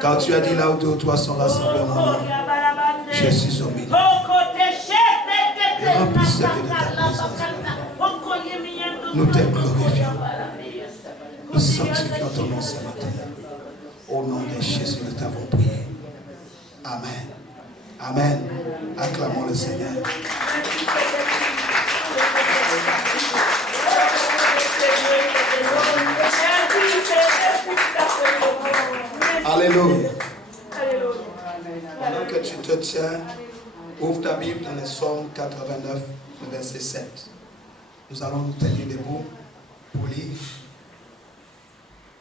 Quand tu as dit là où deux ou trois sont rassemblés en mon nom, je suis au milieu. Et remplissez-les de ta présence. Nous te glorifions. Nous sanctifions ton nom ce matin. Au nom de Jésus, nous t'avons prié. Amen. Amen. Acclamons le Seigneur. Alléluia. Pendant que tu te tiens, ouvre ta Bible dans les Psaumes 89, verset 7. Nous allons nous tenir debout pour lire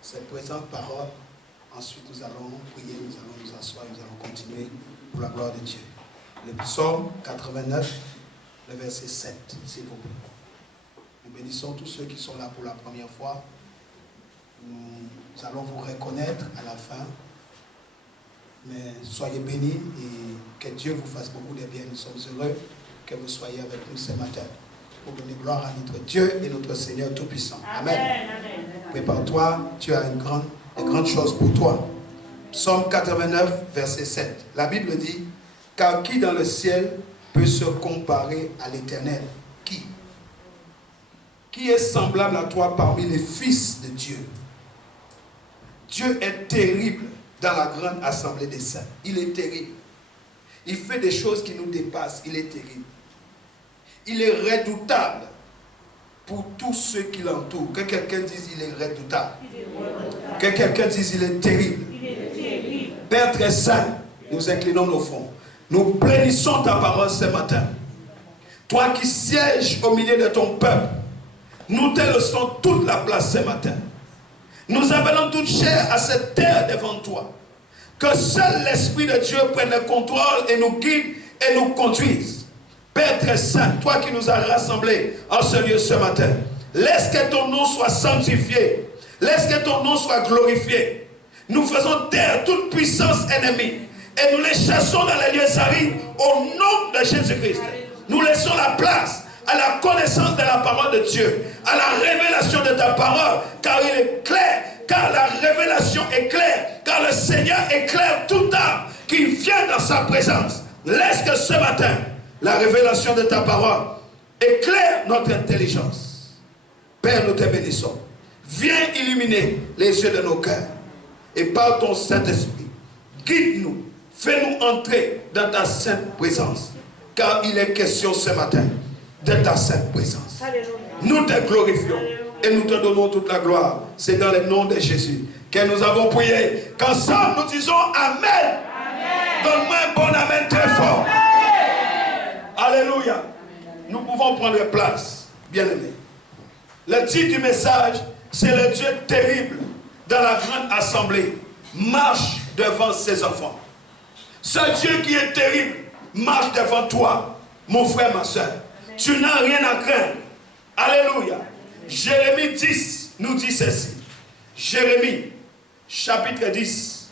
cette présente parole. Ensuite, nous allons prier, nous allons nous asseoir, nous allons continuer pour la gloire de Dieu. Le Psaume 89, le verset 7, s'il vous plaît. Nous bénissons tous ceux qui sont là pour la première fois. Nous allons vous reconnaître à la fin. Mais soyez bénis et que Dieu vous fasse beaucoup de bien. Nous sommes heureux que vous soyez avec nous ce matin pour donner gloire à notre Dieu et notre Seigneur Tout-Puissant. Amen. Prépare-toi, tu as de grandes choses pour toi. Psaume 89, verset 7. La Bible dit, « Car qui dans le ciel peut se comparer à l'Éternel? Qui? Qui est semblable à toi parmi les fils de Dieu? Dieu est terrible dans la grande assemblée des saints. Il est terrible. Il fait des choses qui nous dépassent. Il est terrible. Il est redoutable pour tous ceux qui l'entourent. Que quelqu'un dise il est redoutable. Que quelqu'un dise il est terrible. Père très saint, nous inclinons nos fronts. Nous bénissons ta parole ce matin. Toi qui sièges au milieu de ton peuple, nous te laissons toute la place ce matin. Nous appelons toute chair à cette terre devant toi. Que seul l'Esprit de Dieu prenne le contrôle et nous guide et nous conduise. Père très saint, toi qui nous as rassemblés en ce lieu ce matin, laisse que ton nom soit sanctifié. Laisse que ton nom soit glorifié. Nous faisons taire toute puissance ennemie et nous les chassons dans les lieux arides au nom de Jésus-Christ. Nous laissons la place à la connaissance de la parole de Dieu, à la révélation de ta parole, car il est clair, car la révélation est claire, car le Seigneur éclaire toute âme qui vient dans sa présence. Laisse que ce matin, la révélation de ta parole éclaire notre intelligence. Père, nous te bénissons. Viens illuminer les yeux de nos cœurs et par ton Saint-Esprit, guide-nous, fais-nous entrer dans ta sainte présence, car il est question ce matin de ta sainte présence. Nous te glorifions et nous te donnons toute la gloire. C'est dans le nom de Jésus que nous avons prié. Qu'ensemble nous disons Amen. Donne-moi un bon Amen très fort. Alléluia. Nous pouvons prendre place, bien-aimés. Le titre du message, c'est le Dieu terrible dans la grande assemblée marche devant ses enfants. Ce Dieu qui est terrible marche devant toi, mon frère, ma soeur. Tu n'as rien à craindre. Alléluia. Jérémie 10 nous dit ceci. Jérémie, chapitre 10.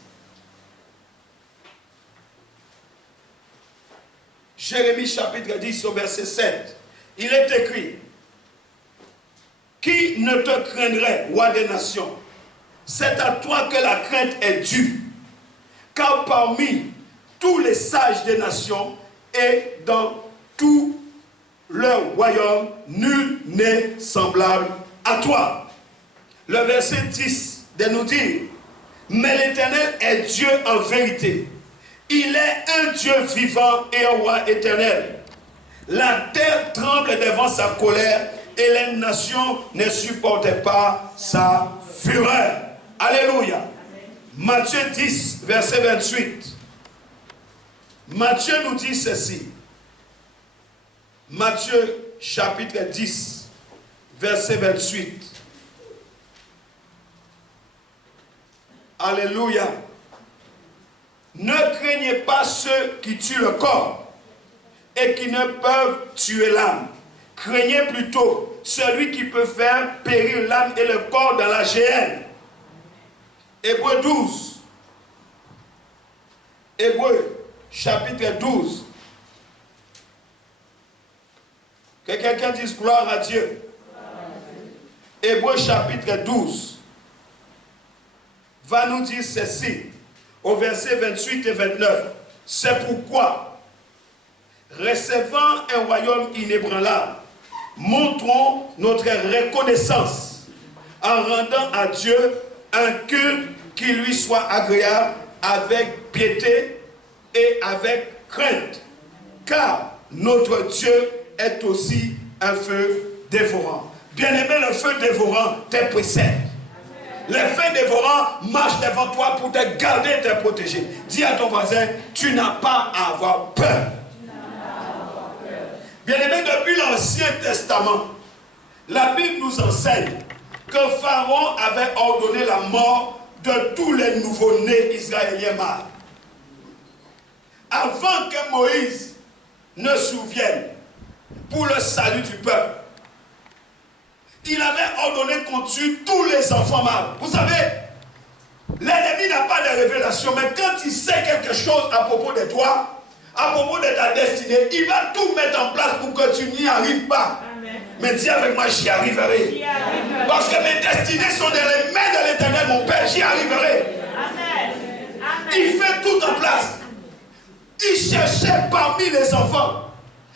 Jérémie, chapitre 10, au verset 7. Il est écrit, qui ne te craindrait, roi des nations? C'est à toi que la crainte est due. Car parmi tous les sages des nations et dans tout leur royaume, nul n'est semblable à toi. Le verset 10 de nous dire, mais l'Éternel est Dieu en vérité, Il est un Dieu vivant et un roi éternel. La terre tremble devant sa colère et les nations ne supportent pas sa fureur. Alléluia. Matthieu 10, verset 28. Matthieu nous dit ceci. Matthieu chapitre 10, verset 28. Alléluia. Ne craignez pas ceux qui tuent le corps et qui ne peuvent tuer l'âme. Craignez plutôt celui qui peut faire périr l'âme et le corps dans la géhenne. Hébreux 12. Hébreux chapitre 12. Que quelqu'un dise gloire à Dieu. Hébreux chapitre 12 va nous dire ceci au verset 28 et 29. C'est pourquoi, recevant un royaume inébranlable, montrons notre reconnaissance en rendant à Dieu un culte qui lui soit agréable avec piété et avec crainte, car notre Dieu est aussi un feu dévorant. Bien-aimé, le feu dévorant te précède. Le feu dévorant marche devant toi pour te garder et te protéger. Dis à ton voisin, tu n'as pas à avoir peur. Bien-aimé, depuis l'Ancien Testament, la Bible nous enseigne que Pharaon avait ordonné la mort de tous les nouveau-nés israéliens mâles. Avant que Moïse ne souvienne pour le salut du peuple, il avait ordonné qu'on tue tous les enfants mâles. Vous savez, l'ennemi n'a pas de révélation, mais quand il sait quelque chose à propos de toi, à propos de ta destinée, il va tout mettre en place pour que tu n'y arrives pas. Amen. Mais dis avec moi, j'y arriverai. Parce que mes destinées sont dans les mains de l'Éternel, mon Père, j'y arriverai. Amen. Amen. Il fait tout en place. Il cherchait parmi les enfants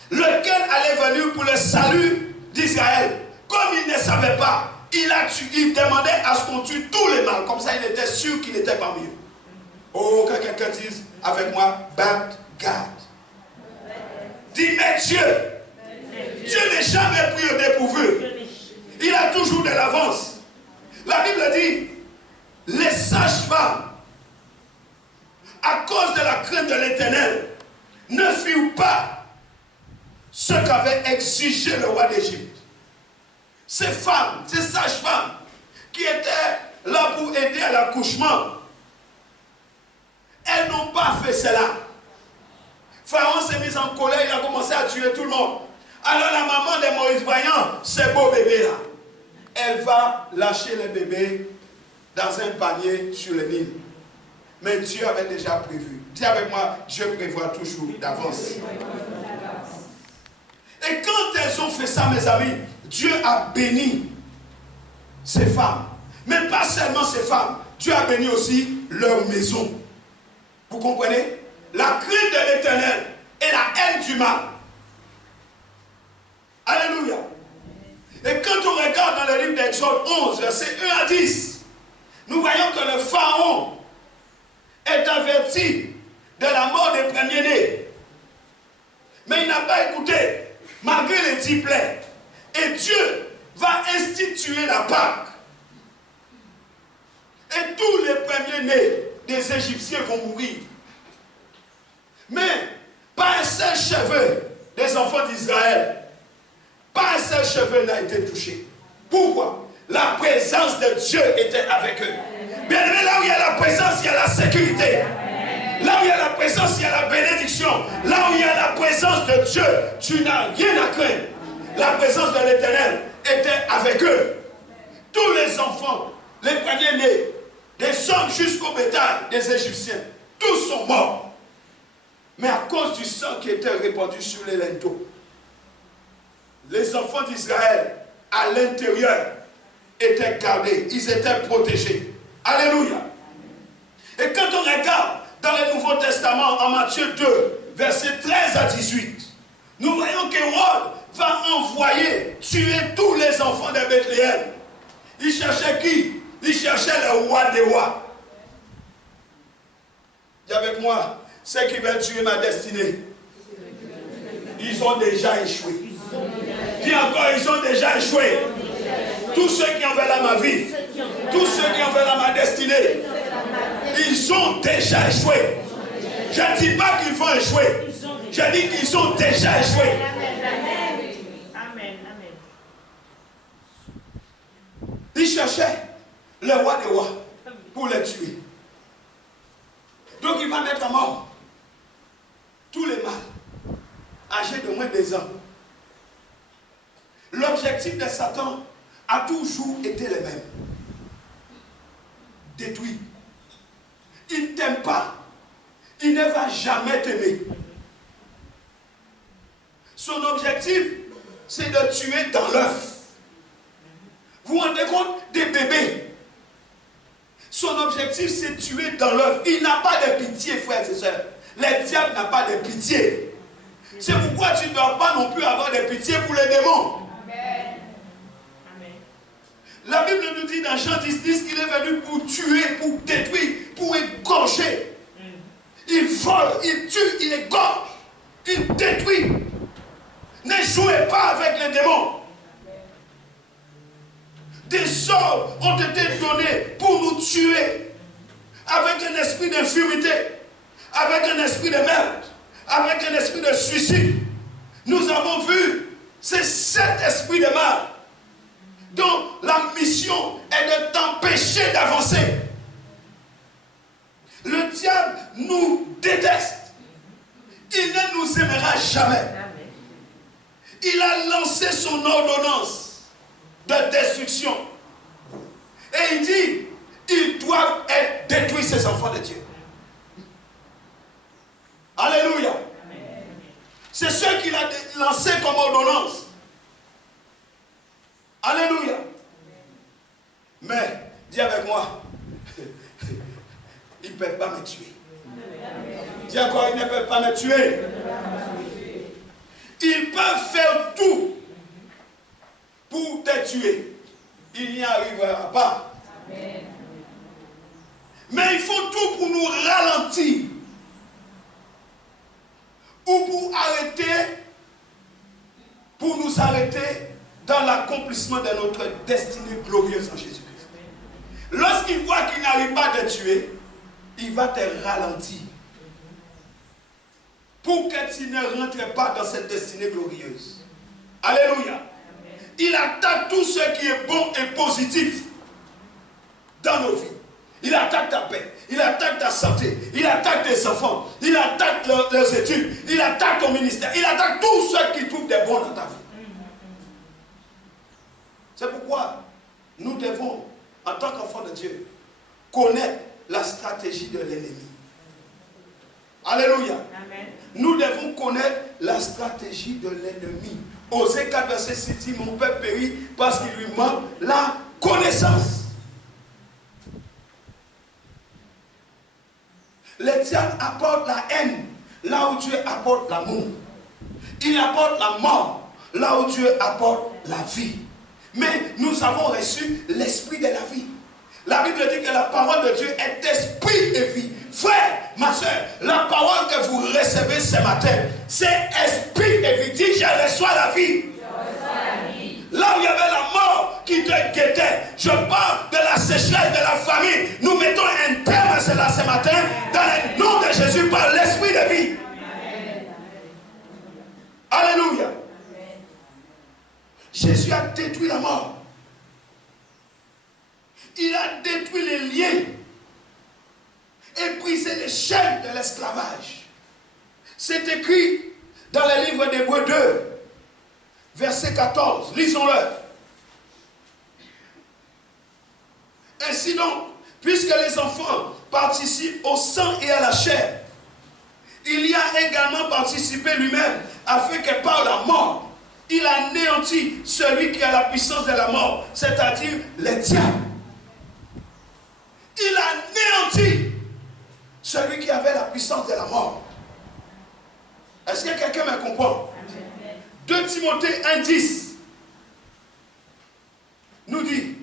lequel allait venir pour le salut d'Israël. Comme il ne savait pas, il demandait à ce qu'on tue tous les mâles. Comme ça, il était sûr qu'il était parmi eux. Oh, que quelqu'un dise avec moi, bad God. Dis, mais Dieu n'est jamais pris au dépourvu. Il a toujours de l'avance. La Bible dit, les sages-femmes, à cause de la crainte de l'Éternel, ne firent pas ce qu'avait exigé le roi d'Égypte. Ces femmes, ces sages-femmes, qui étaient là pour aider à l'accouchement, elles n'ont pas fait cela. Pharaon s'est mis en colère, il a commencé à tuer tout le monde. Alors la maman de Moïse, voyant ce beau bébé-là, elle va lâcher le bébé dans un panier sur le Nil. Mais Dieu avait déjà prévu. Dis avec moi, Dieu prévoit toujours d'avance. Et quand elles ont fait ça, mes amis, Dieu a béni ces femmes. Mais pas seulement ces femmes. Dieu a béni aussi leur maison. Vous comprenez? La crainte de l'Éternel et la haine du mal. Alléluia. Et quand on regarde dans le livre d'Exode 11, versets 1 à 10, nous voyons que le Pharaon est averti de la mort des premiers-nés. Mais il n'a pas écouté, malgré les 10 plaies. Et Dieu va instituer la Pâque. Et tous les premiers-nés des Égyptiens vont mourir. Mais pas un seul cheveu des enfants d'Israël, pas un seul cheveu n'a été touché. Pourquoi? La présence de Dieu était avec eux. Bien aimé, là où il y a la présence, il y a la sécurité. Là où il y a la présence, il y a la bénédiction. Là où il y a la présence de Dieu, tu n'as rien à craindre. La présence de l'Éternel était avec eux. Tous les enfants, les premiers-nés, des hommes jusqu'au bétail des Égyptiens, tous sont morts. Mais à cause du sang qui était répandu sur les linteaux, les enfants d'Israël, à l'intérieur, étaient gardés, ils étaient protégés. Alléluia. Et quand on regarde dans le Nouveau Testament, en Matthieu 2, versets 13 à 18, nous voyons qu'Hérode va envoyer tuer tous les enfants de Bethléem. Il cherchait qui? Il cherchait le roi des rois. Dis avec moi, ceux qui veulent tuer ma destinée, ils ont déjà échoué. Dis encore, ils ont déjà échoué. Tous ceux qui en veulent à ma vie, tous ceux qui en veulent à ma destinée, ils ont déjà échoué. Je ne dis pas qu'ils vont échouer. Je dis qu'ils ont déjà échoué. Ils cherchaient le roi des rois pour les tuer. Donc il va mettre à mort tous les mâles âgés de moins de 2 ans. L'objectif de Satan a toujours été le même. Détruire. Il ne t'aime pas. Il ne va jamais t'aimer. Son objectif, c'est de tuer dans l'œuf. Vous vous rendez compte des bébés? Son objectif, c'est de tuer dans l'œuf. Il n'a pas de pitié, frères et sœurs. Le diable n'a pas de pitié. C'est pourquoi tu ne dois pas non plus avoir de pitié pour les démons. La Bible nous dit dans Jean 10 qu'il est venu pour tuer, pour détruire, pour égorger. Il vole, il tue, il égorge, il détruit. Ne jouez pas avec les démons. Des sorts ont été donnés pour nous tuer. Avec un esprit d'infirmité, avec un esprit de meurtre, avec un esprit de suicide. Nous avons vu, c'est cet esprit de mal dont la mission est de t'empêcher d'avancer. Le diable nous déteste. Il ne nous aimera jamais. Il a lancé son ordonnance de destruction. Et il dit, ils doivent être détruits, ces enfants de Dieu. Alléluia. C'est ce qu'il a lancé comme ordonnance. Alléluia. Mais, dis avec moi, ils ne peuvent pas me tuer. Dis encore, ils ne peuvent pas me tuer. Ils peuvent faire tout pour te tuer. Il n'y arrivera pas. Mais ils font tout pour nous ralentir. Ou pour nous arrêter dans l'accomplissement de notre destinée glorieuse en Jésus-Christ. Lorsqu'il voit qu'il n'arrive pas à te tuer, il va te ralentir. Pour que tu ne rentres pas dans cette destinée glorieuse. Alléluia. Il attaque tout ce qui est bon et positif dans nos vies. Il attaque ta paix, il attaque ta santé, il attaque tes enfants, il attaque leurs études, il attaque ton ministère, il attaque tout ce qui trouve des bons dans ta vie. C'est pourquoi nous devons, en tant qu'enfants de Dieu, connaître la stratégie de l'ennemi. Alléluia. Amen. Nous devons connaître la stratégie de l'ennemi. Osée 4, verset 6 dit, mon peuple périt parce qu'il lui manque la connaissance. Le diable apporte la haine là où Dieu apporte l'amour. Il apporte la mort là où Dieu apporte la vie. Mais nous avons reçu l'esprit de la vie. La Bible dit que la parole de Dieu est esprit et vie. Frère, ma soeur, la parole que vous recevez ce matin, c'est esprit et vie. Dis, je reçois la vie. Là où il y avait la mort qui te guettait, je parle de la sécheresse de la famine. Nous mettons un terme à cela ce matin dans le nom de Jésus par l'esprit de vie. Amen. Alléluia. Amen. Jésus a détruit la mort. Il a détruit les liens et brisé les chaînes de l'esclavage. C'est écrit dans le livre d'Hébreux 2. Verset 14, lisons-le. Ainsi donc, puisque les enfants participent au sang et à la chair, il y a également participé lui-même, afin que par la mort, il anéantit celui qui a la puissance de la mort, c'est-à-dire le diable. Il anéantit celui qui avait la puissance de la mort. Est-ce que quelqu'un me comprend? 2 Timothée 1,10 nous dit,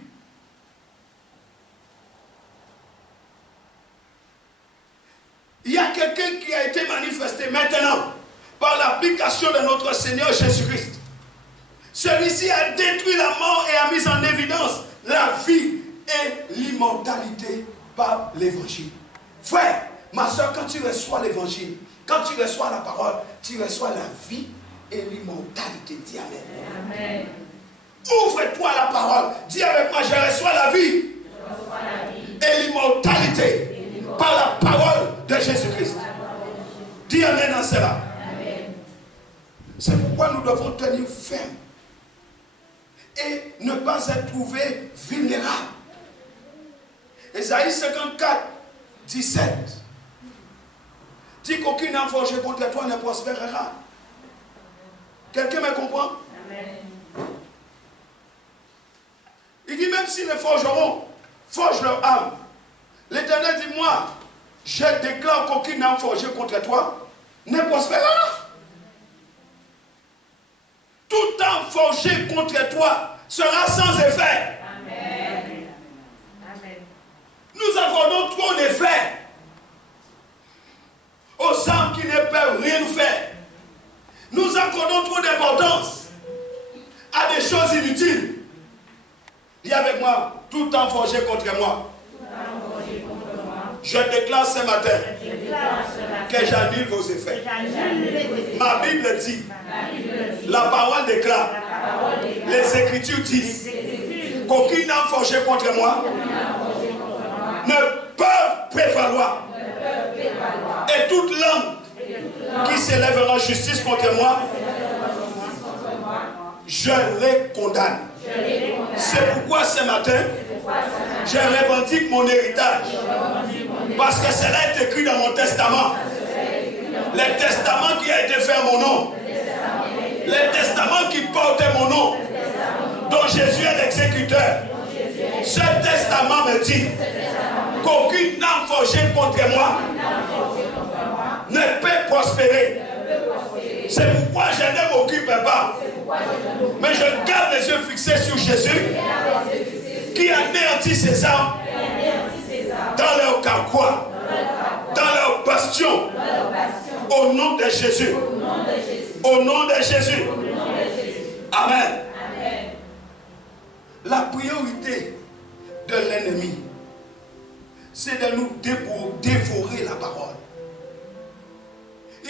il y a quelqu'un qui a été résurrection de notre Seigneur Jésus-Christ. Celui-ci a détruit la mort et a mis en évidence la vie et l'immortalité par l'évangile. Frère, ma soeur, quand tu reçois l'évangile, quand tu reçois la parole, tu reçois la vie et l'immortalité. Dis Amen. Amen. Ouvre-toi la parole. Dis avec moi, je reçois la vie et l'immortalité par la parole de Jésus-Christ. Dis Amen à cela. C'est pourquoi nous devons tenir ferme et ne pas être trouvé vulnérable. Ésaïe 54, 17 dit qu'aucune âme forgée contre toi ne prospérera. Quelqu'un me comprend? Amen. Il dit même si les forgerons forgent leur âme, l'Éternel dit moi, je déclare qu'aucune âme forgée contre toi ne prospérera. Toute âme forgée contre toi sera sans effet. Amen. Amen. Nous accordons trop d'effet aux âmes qui ne peuvent rien faire. Nous accordons trop d'importance à des choses inutiles. Dis avec moi, tout âme forgée contre moi. Je déclare ce matin que j'annule vos effets. Ma Bible dit, la parole déclare, les Écritures disent qu'aucune âme forgée contre moi ne peut prévaloir. Et toute langue qui s'élèvera en justice contre moi, je les condamne. C'est pourquoi ce matin, je revendique mon héritage. Parce que cela est écrit dans mon testament. Le testament qui a été fait à mon nom. Le testament qui portait mon nom. Dont Jésus est l'exécuteur. Ce testament me dit qu'aucune âme forgée contre moi ne peut prospérer. C'est pourquoi je ne m'occupe pas. Mais je garde les yeux fixés sur Jésus qui anéantit ses âmes dans leur carquois, dans leur bastion, au nom de Jésus. Au nom de Jésus. Amen. La priorité de l'ennemi, c'est de nous dévorer la parole.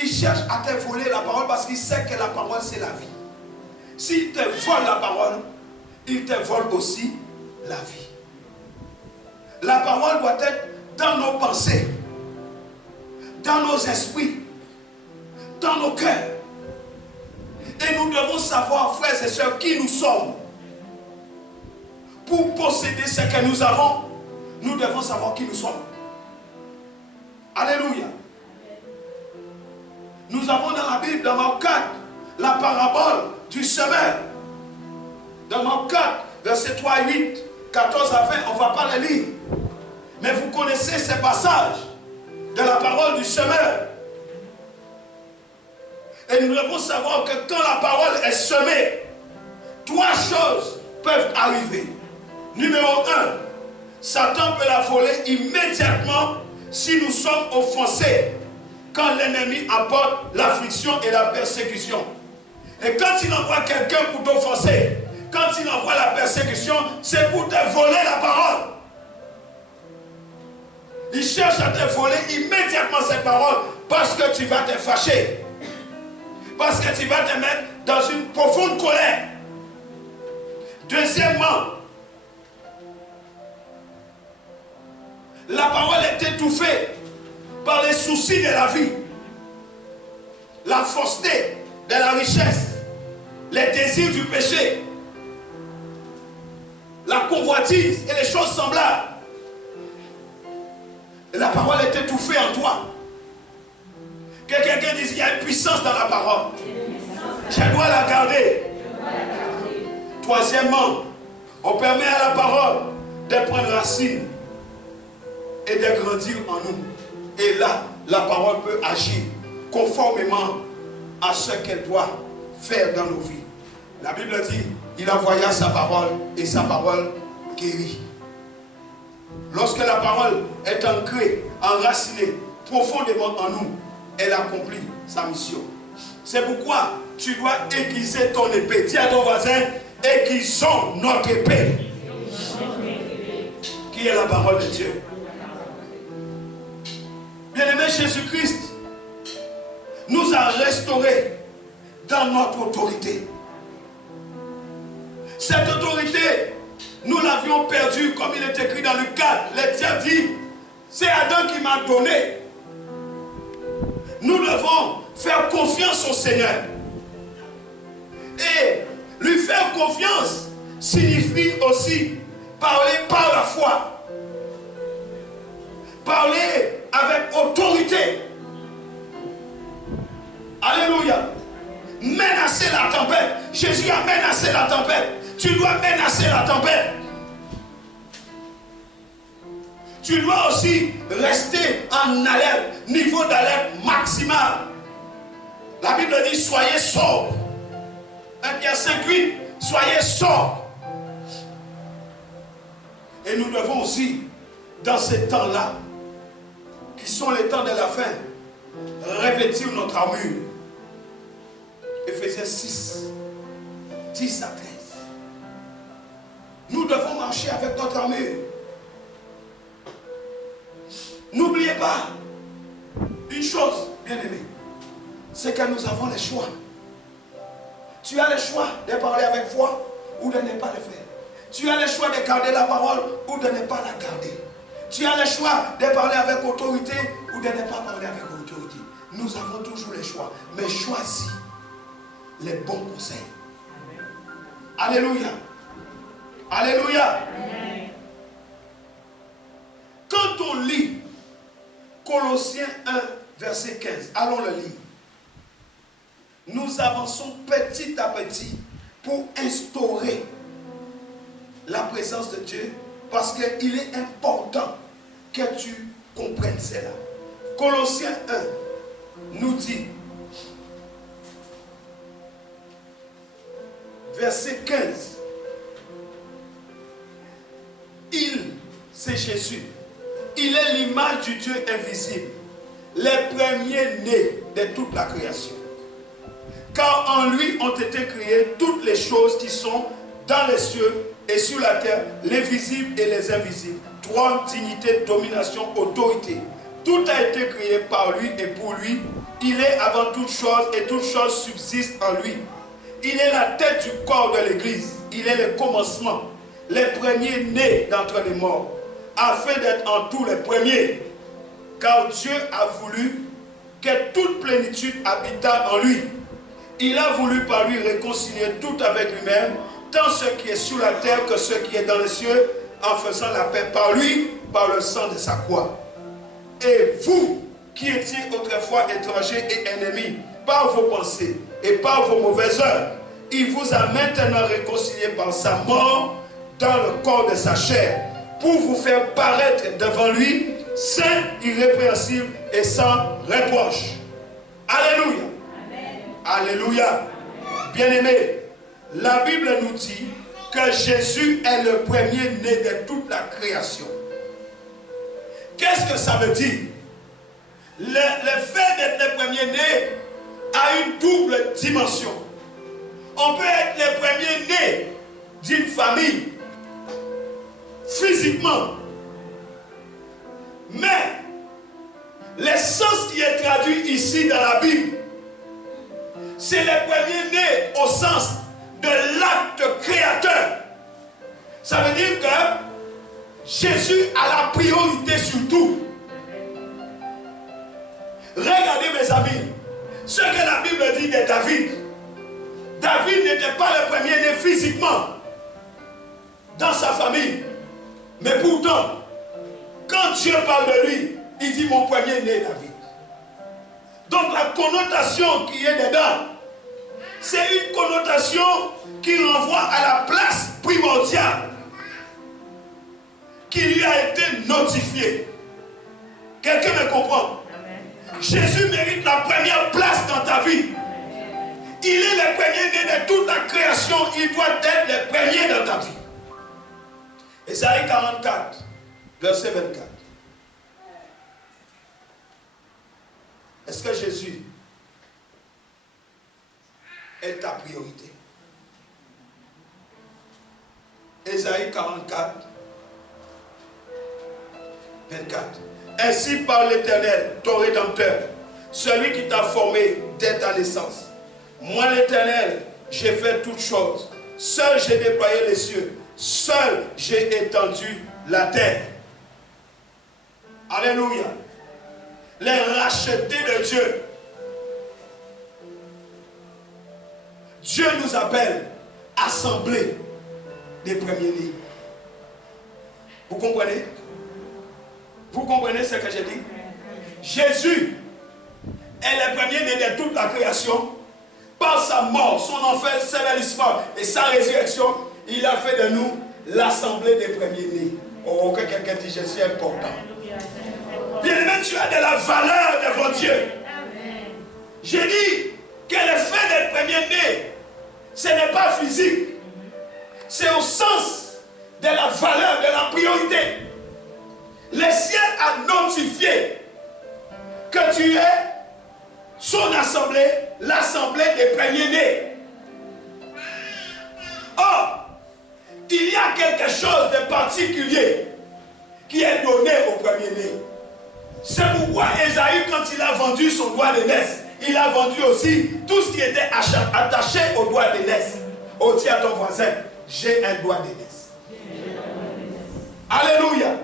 Il cherche à te voler la parole parce qu'il sait que la parole c'est la vie. S'il te vole la parole, il te vole aussi la vie. La parole doit être dans nos pensées, dans nos esprits, dans nos cœurs. Et nous devons savoir, frères et sœurs, qui nous sommes. Pour posséder ce que nous avons, nous devons savoir qui nous sommes. Alléluia. Nous avons dans la Bible, dans Marc 4, la parabole du semeur. Dans Marc 4, versets 3 à 8, 14 à 20, on ne va pas les lire. Mais vous connaissez ces passages de la parole du semeur. Et nous devons savoir que quand la parole est semée, trois choses peuvent arriver. Numéro 1, Satan peut la voler immédiatement si nous sommes offensés quand l'ennemi apporte l'affliction et la persécution. Et quand il envoie quelqu'un pour t'offenser, quand il envoie la persécution, c'est pour te voler la parole. Il cherche à te voler immédiatement cette parole parce que tu vas te fâcher. Parce que tu vas te mettre dans une profonde colère. Deuxièmement, la parole est étouffée par les soucis de la vie, la fausseté de la richesse, les désirs du péché, la convoitise et les choses semblables. Et la parole est étouffée en toi. Que quelqu'un dise, il y a une puissance dans la parole. Je dois la garder. Troisièmement, on permet à la parole de prendre racine et de grandir en nous. Et là, la parole peut agir conformément à ce qu'elle doit faire dans nos vies. La Bible dit, il envoya sa parole et sa parole guérit. Lorsque la parole est ancrée, enracinée profondément en nous, elle accomplit sa mission. C'est pourquoi tu dois aiguiser ton épée. Dis à ton voisin, aiguisons notre épée. Qui est la parole de Dieu. Bien-aimé, Jésus-Christ nous a restaurés dans notre autorité. Cette autorité, nous l'avions perdue, comme il est écrit dans Luc 4. Le diable dit, c'est Adam qui m'a donné. Nous devons faire confiance au Seigneur. Et lui faire confiance signifie aussi parler par la foi. Parler avec autorité. Alléluia. Menacer la tempête. Jésus a menacé la tempête. Tu dois menacer la tempête. Tu dois aussi rester en alerte, niveau d'alerte maximal. La Bible dit soyez sobres. 1 Pierre 5:8, soyez sobres. Et nous devons aussi, dans ces temps-là, qui sont les temps de la fin, revêtir notre armure. Éphésiens 6, 10 à 13. Nous devons marcher avec notre armure. N'oubliez pas une chose, bien-aimé, c'est que nous avons le choix. Tu as le choix de parler avec foi ou de ne pas le faire. Tu as le choix de garder la parole ou de ne pas la garder. Tu as le choix de parler avec autorité ou de ne pas parler avec autorité. Nous avons toujours le choix, mais choisis les bons conseils. Alléluia. Alléluia. Quand on lit Colossiens 1, verset 15, allons le lire. Nous avançons petit à petit pour instaurer la présence de Dieu parce qu'il est important que tu comprennes cela. Colossiens 1 nous dit, verset 15, c'est Jésus. Il est l'image du Dieu invisible, les premiers-nés de toute la création. Car en lui ont été créées toutes les choses qui sont dans les cieux et sur la terre, les visibles et les invisibles. Trône, dignité, domination, autorité. Tout a été créé par lui et pour lui. Il est avant toute chose et toute chose subsiste en lui. Il est la tête du corps de l'Église. Il est le commencement, les premiers-nés d'entre les morts, afin d'être en tout les premiers. Car Dieu a voulu que toute plénitude habitât en lui. Il a voulu par lui réconcilier tout avec lui-même, tant ce qui est sur la terre que ce qui est dans les cieux, en faisant la paix par lui, par le sang de sa croix. Et vous, qui étiez autrefois étrangers et ennemis, par vos pensées et par vos mauvaises œuvres, il vous a maintenant réconciliés par sa mort dans le corps de sa chair, pour vous faire paraître devant lui, saint, irrépréhensible et sans reproche. Alléluia. Alléluia. Bien-aimés, la Bible nous dit que Jésus est le premier-né de toute la création. Qu'est-ce que ça veut dire? Le fait d'être le premier-né a une double dimension. On peut être le premier-né d'une famille physiquement, mais l'essence qui est traduite ici dans la Bible, c'est le premier-né au sens de l'acte créateur. Ça veut dire que Jésus a la priorité sur tout. Regardez mes amis, ce que la Bible dit de David. David n'était pas le premier-né physiquement dans sa famille. Mais pourtant, quand Dieu parle de lui, il dit mon premier-né David. Donc la connotation qui est dedans, c'est une connotation qui renvoie à la place primordiale qui lui a été notifiée. Quelqu'un me comprend? Amen. Jésus mérite la première place dans ta vie. Il est le premier-né de toute la création. Il doit être le premier dans ta vie. Ésaïe 44, verset 24. Est-ce que Jésus est ta priorité. Ésaïe 44, 24. Ainsi parle l'Éternel, ton Rédempteur, celui qui t'a formé dès ta naissance. Moi l'Éternel, j'ai fait toutes choses. Seul j'ai déployé les cieux. Seul j'ai étendu la terre. Alléluia. Les rachetés de Dieu. Dieu nous appelle assemblée des premiers-nés. Vous comprenez? Vous comprenez ce que j'ai dit? Jésus est le premier-né de toute la création. Par sa mort, son ensevelissement et sa résurrection, il a fait de nous l'assemblée des premiers-nés. Oh, que quelqu'un dit, je suis important. Bien-aimé, tu as de la valeur devant Dieu. J'ai dit que le fait d'être premier-né, ce n'est pas physique. C'est au sens de la valeur, de la priorité. Le ciel a notifié que tu es son assemblée, l'assemblée des premiers-nés. Or, il y a quelque chose de particulier qui est donné aux premiers-nés. C'est pourquoi Ésaïe, quand il a vendu son doigt d'aînesse, il a vendu aussi tout ce qui était attaché au doigt d'aînesse. Oh, dis à ton voisin, j'ai un doigt d'aînesse. Alléluia.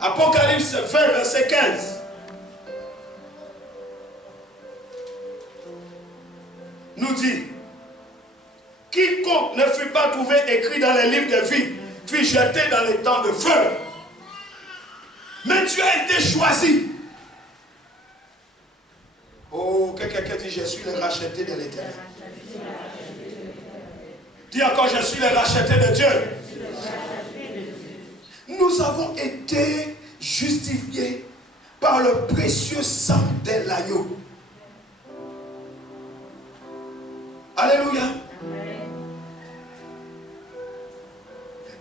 Apocalypse 20, verset 15. Nous dit, quiconque ne fut pas trouvé écrit dans les livres de vie fut jeté dans les temps de feu. Mais tu as été choisi. Oh, que quelqu'un dit, je suis le racheté de l'Éternel. Dis encore, je suis le racheté de Dieu. Nous avons été justifiés par le précieux sang de l'agneau. Alléluia.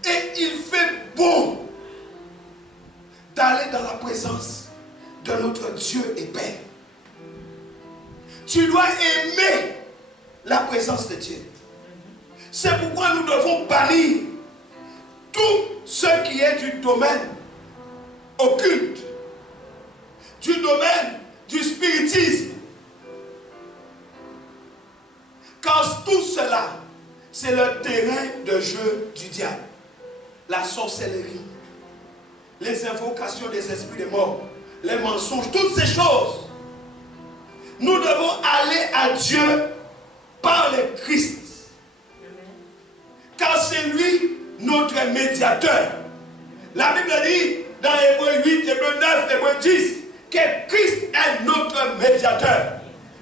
Et il fait bon d'aller dans la présence de notre Dieu et Père. Tu dois aimer la présence de Dieu. C'est pourquoi nous devons bannir tout ce qui est du domaine occulte, du domaine du spiritisme. Car tout cela, c'est le terrain de jeu du diable. La sorcellerie, les invocations des esprits de mort, les mensonges, toutes ces choses. Nous devons aller à Dieu par le Christ. Car c'est lui notre médiateur. La Bible dit dans Hébreux 8, Hébreux 9, Hébreux 10 que Christ est notre médiateur.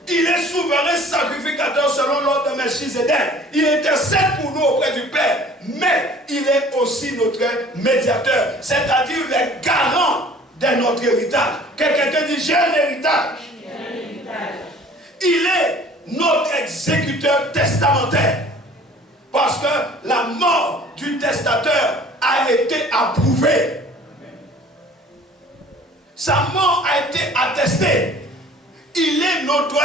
Il est souverain sacrificateur selon l'ordre de Melchizedek. Il intercède pour nous auprès du Père. Mais il est aussi notre médiateur. C'est-à-dire le garant de notre héritage. Quelqu'un dit, j'ai un héritage. Il est notre exécuteur testamentaire. Parce que la mort du testateur a été approuvée. Sa mort a été attestée. Il est notre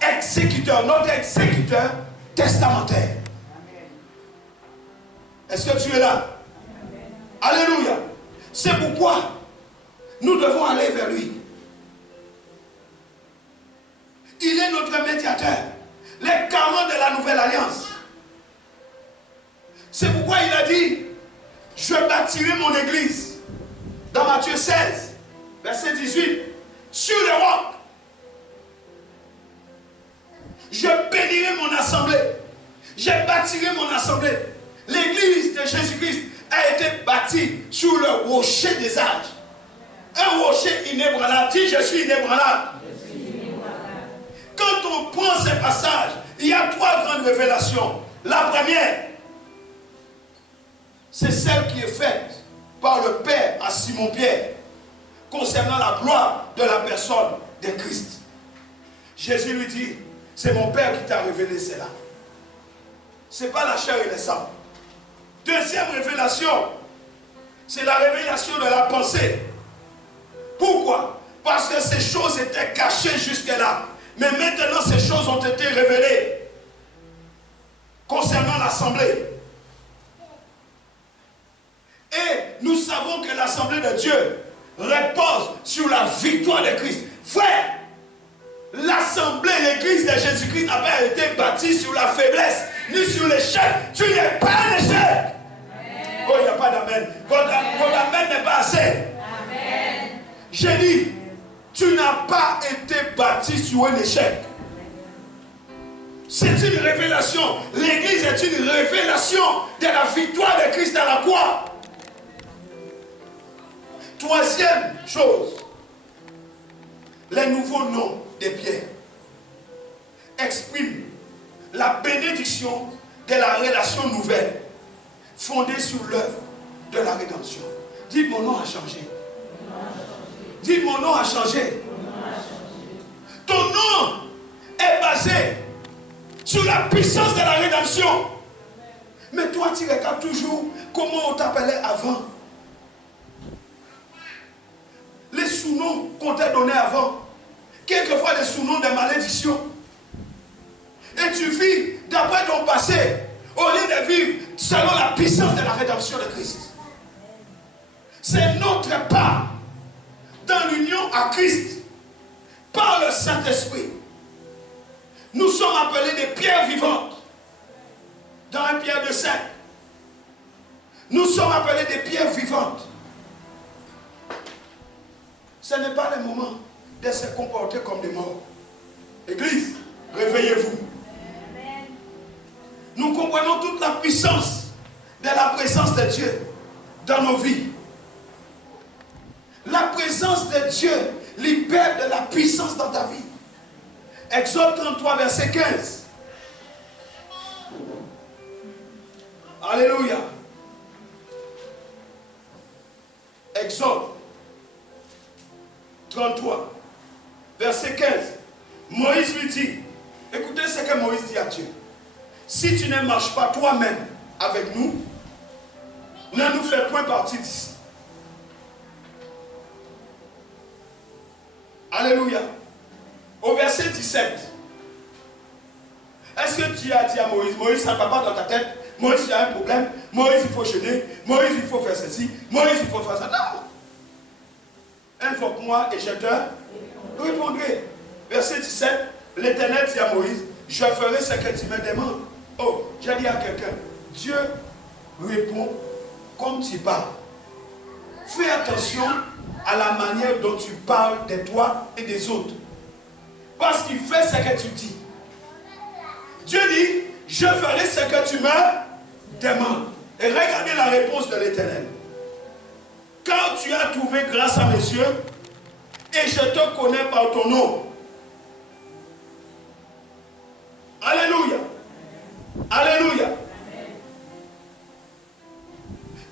exécuteur testamentaire. Est-ce que tu es là? Alléluia. C'est pourquoi nous devons aller vers lui. Il est notre médiateur. Les garants de la nouvelle alliance. C'est pourquoi il a dit, je bâtirai mon église. Dans Matthieu 16, verset 18. Sur le roc. Je bénirai mon assemblée. Je bâtirai mon assemblée. L'église de Jésus-Christ a été bâtie sur le rocher des âges. Un rocher inébranlable. Dis, je suis inébranlable. Quand on prend ces passages, il y a trois grandes révélations. La première, c'est celle qui est faite par le Père à Simon-Pierre concernant la gloire de la personne de Christ. Jésus lui dit, c'est mon Père qui t'a révélé cela. Ce n'est pas la chair et le sang. Deuxième révélation, c'est la révélation de la pensée. Pourquoi? Parce que ces choses étaient cachées jusque-là. Mais maintenant, ces choses ont été révélées concernant l'assemblée. Et nous savons que l'assemblée de Dieu repose sur la victoire de Christ. Frère, l'assemblée, l'église de Jésus-Christ n'a pas été bâtie sur la faiblesse, ni sur l'échec. Tu n'es pas un échec. Oh, il n'y a pas d'amen. Votre amen n'est pas assez. Amen. J'ai dit, tu n'as pas été bâti sur un échec. C'est une révélation. L'église est une révélation de la victoire de Christ à la croix. Troisième chose, les nouveaux noms des pierres expriment la bénédiction de la relation nouvelle fondée sur l'œuvre de la rédemption. Dites, mon nom a changé. Dites, mon nom a changé. Ton nom est basé sur la puissance de la rédemption. Mais toi, tu regardes toujours comment on t'appelait avant. Les sous-noms qu'on t'a donnés avant. Quelquefois des sous-noms de malédiction. Et tu vis d'après ton passé, au lieu de vivre selon la puissance de la rédemption de Christ. C'est notre part dans l'union à Christ par le Saint-Esprit. Nous sommes appelés des pierres vivantes dans 1 Pierre 2,5. Nous sommes appelés des pierres vivantes. Ce n'est pas le moment de se comporter comme des morts. Église, réveillez-vous. Nous comprenons toute la puissance de la présence de Dieu dans nos vies. La présence de Dieu libère de la puissance dans ta vie. Exode 33, verset 15. Alléluia. Exode 33, verset 15. Moïse lui dit, écoutez ce que Moïse dit à Dieu. Si tu ne marches pas toi-même avec nous, ne nous fais point partie d'ici. Alléluia. Au verset 17. Est-ce que tu as dit à Moïse, Moïse, ça ne va pas dans ta tête, Moïse, il y a un problème, Moïse, il faut jeûner, Moïse, il faut faire ceci, Moïse, il faut faire ça. Non. Invoque-moi et je te répondrai. Verset 17. L'Éternel dit à Moïse, je ferai ce que tu me demandes. Oh, j'ai dit à quelqu'un, Dieu répond comme tu parles. Fais attention à la manière dont tu parles de toi et des autres. Parce qu'il fait ce que tu dis. Dieu dit, je ferai ce que tu me demandes. Et regardez la réponse de l'Éternel. Quand tu as trouvé grâce à mes yeux, et je te connais par ton nom. Alléluia. Alléluia.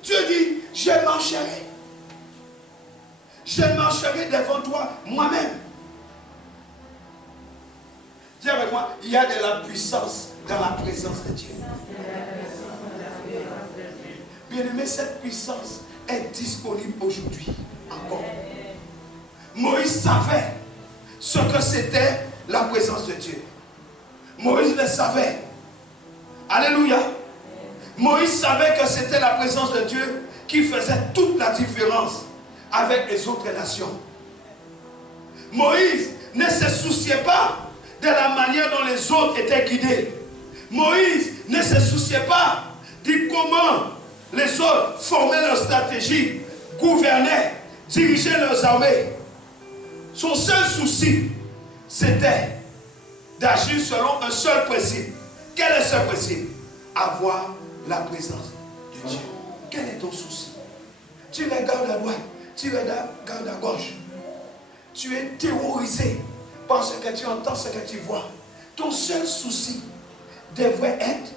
Dieu dit, je marcherai. Je marcherai devant toi moi-même. Dis avec moi, il y a de la puissance dans la présence de Dieu. Bien-aimé, cette puissance est disponible aujourd'hui encore. Moïse savait ce que c'était la présence de Dieu. Moïse le savait. Alléluia. Moïse savait que c'était la présence de Dieu qui faisait toute la différence avec les autres nations. Moïse ne se souciait pas de la manière dont les autres étaient guidés. Moïse ne se souciait pas de comment les autres formaient leur stratégie, gouvernaient, dirigeaient leurs armées. Son seul souci, c'était d'agir selon un seul principe. Quel est ce principe? Avoir la présence de Dieu. Quel est ton souci? Tu regardes à droite, tu regardes à gauche. Tu es terrorisé par ce que tu entends, ce que tu vois. Ton seul souci devrait être,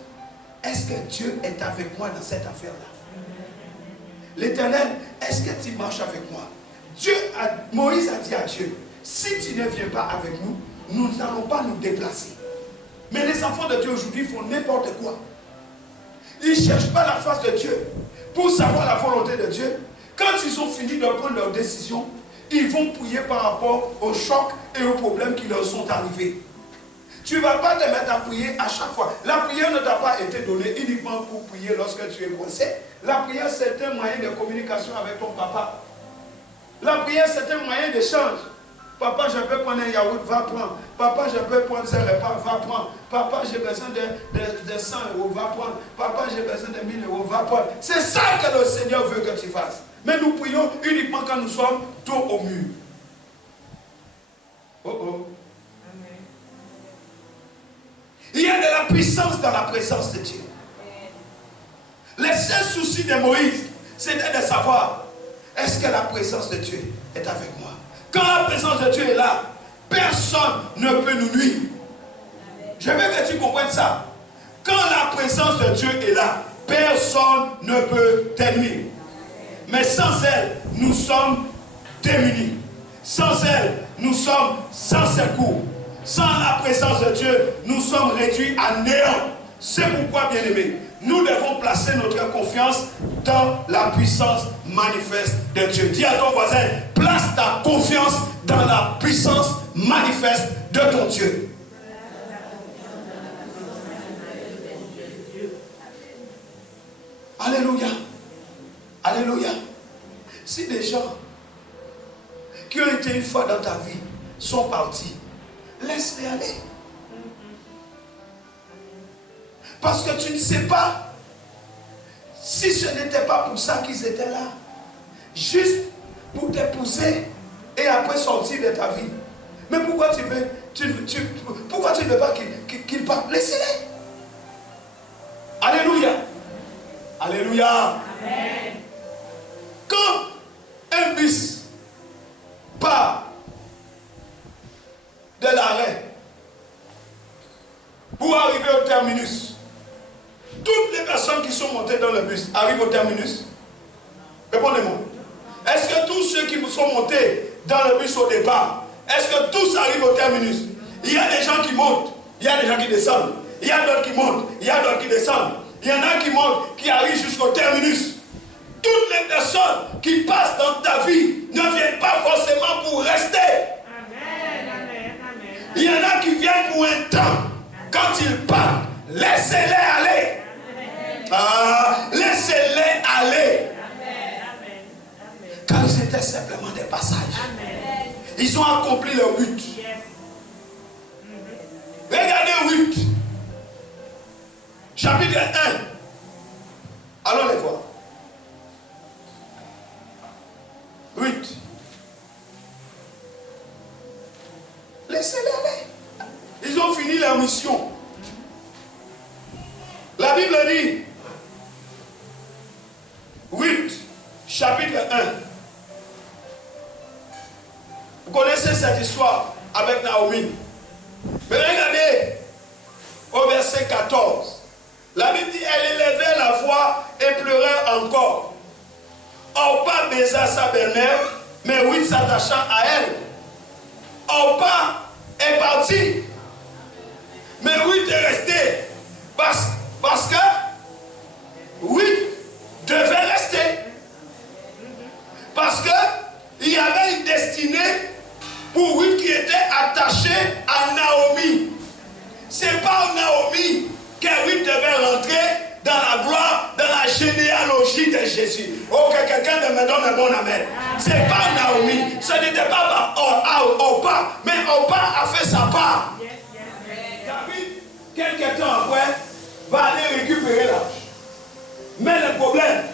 est-ce que Dieu est avec moi dans cette affaire-là? L'Éternel, est-ce que tu marches avec moi? Moïse a dit à Dieu, si tu ne viens pas avec nous, nous n'allons pas nous déplacer. Mais les enfants de Dieu aujourd'hui font n'importe quoi. Ils ne cherchent pas la face de Dieu pour savoir la volonté de Dieu. Quand ils ont fini de prendre leur décision, ils vont prier par rapport aux chocs et aux problèmes qui leur sont arrivés. Tu ne vas pas te mettre à prier à chaque fois. La prière ne t'a pas été donnée uniquement pour prier lorsque tu es coincé. La prière, c'est un moyen de communication avec ton papa. La prière, c'est un moyen d'échange. Papa, je peux prendre un yaourt, va prendre. Papa, je peux prendre ce repas, va prendre. Papa, j'ai besoin de 100 euros, va prendre. Papa, j'ai besoin de 1000 euros, va prendre. C'est ça que le Seigneur veut que tu fasses. Mais nous prions uniquement quand nous sommes dos au mur. Oh oh. Amen. Il y a de la puissance dans la présence de Dieu. Les seuls soucis de Moïse, c'était de savoir, est-ce que la présence de Dieu est avec moi? Quand la présence de Dieu est là, personne ne peut nous nuire. Je veux que tu comprennes ça. Quand la présence de Dieu est là, personne ne peut te nuire. Mais sans elle, nous sommes démunis. Sans elle, nous sommes sans secours. Sans la présence de Dieu, nous sommes réduits à néant. C'est pourquoi, bien-aimés, nous devons placer notre confiance dans la puissance manifeste de Dieu. Dis à ton voisin, place ta confiance dans la puissance manifeste de ton Dieu. Alléluia. Alléluia. Si des gens qui ont été une fois dans ta vie sont partis, laisse-les aller. Parce que tu ne sais pas si ce n'était pas pour ça qu'ils étaient là. Juste pour t'épouser et après sortir de ta vie. Mais pourquoi tu ne veux pas qu'ils partent? Laissez-les. Alléluia. Alléluia. Amen. Quand un bus part de l'arrêt pour arriver au terminus, toutes les personnes qui sont montées dans le bus arrivent au terminus? Répondez-moi. Est-ce que tous ceux qui sont montés dans le bus au départ, est-ce que tous arrivent au terminus? Il y a des gens qui montent, il y a des gens qui descendent, il y a d'autres qui montent, il y a d'autres qui descendent. Il y en a qui montent, qui arrivent jusqu'au terminus. Toutes les personnes qui passent dans ta vie ne viennent pas forcément pour rester. Amen, amen, amen. Il y en a qui viennent pour un temps. Quand ils partent, laissez-les aller. Laissez-les aller. Car c'était simplement des passages. Amen. Ils ont accompli leur but. Regardez 8. Chapitre 1. Allons les voir. 8. Laissez-les aller. Ils ont fini leur mission. La Bible dit 8, chapitre 1. Vous connaissez cette histoire avec Naomi. Mais regardez au verset 14. La Bible dit, elle élevait la voix et pleurait encore. Orpa baisa sa belle-mère, mais Ruth s'attacha à elle. Orpa est parti, mais Ruth est restée. Parce que Ruth devait rester. Parce qu'il y avait une destinée pour Ruth qui était attachée à Naomi. C'est pas Naomi que Ruth devait rentrer dans la gloire, dans la généalogie de Jésus. Oh, que quelqu'un me donne un bon amen. C'est pas Naomi, ce n'était pas Orpa, mais Orpa a fait sa part. David, quelques temps après, va aller récupérer l'arche. Mais le problème,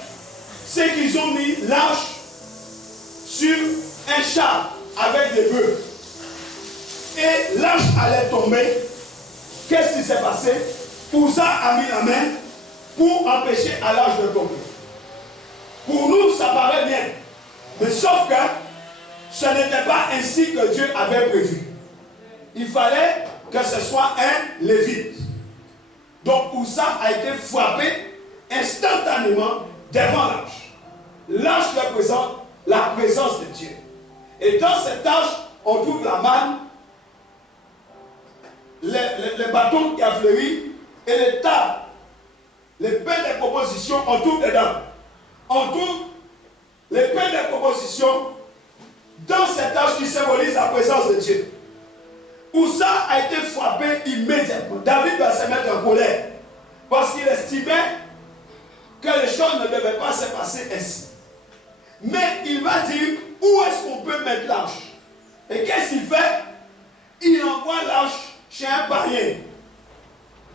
c'est qu'ils ont mis l'arche sur un char avec des bœufs. Et l'arche allait tomber. Qu'est-ce qui s'est passé? Poussa a mis la main pour empêcher à l'arche de tomber. Pour nous, ça paraît bien. Mais sauf que ce n'était pas ainsi que Dieu avait prévu. Il fallait que ce soit un lévite. Donc Poussa a été frappé instantanément devant l'arche. L'arche représente la présence de Dieu. Et dans cette arche, on trouve la manne, les bâtons qui a fleuri et les tables, les pains de proposition, on trouve dedans. On trouve les pains de proposition dans cette âge qui symbolise la présence de Dieu. Ussa a été frappé immédiatement. David va se mettre en colère parce qu'il estimait que les choses ne devaient pas se passer ainsi. Mais il va dire où est-ce qu'on peut mettre l'arche. Et qu'est-ce qu'il fait? Il envoie l'arche chez un païen.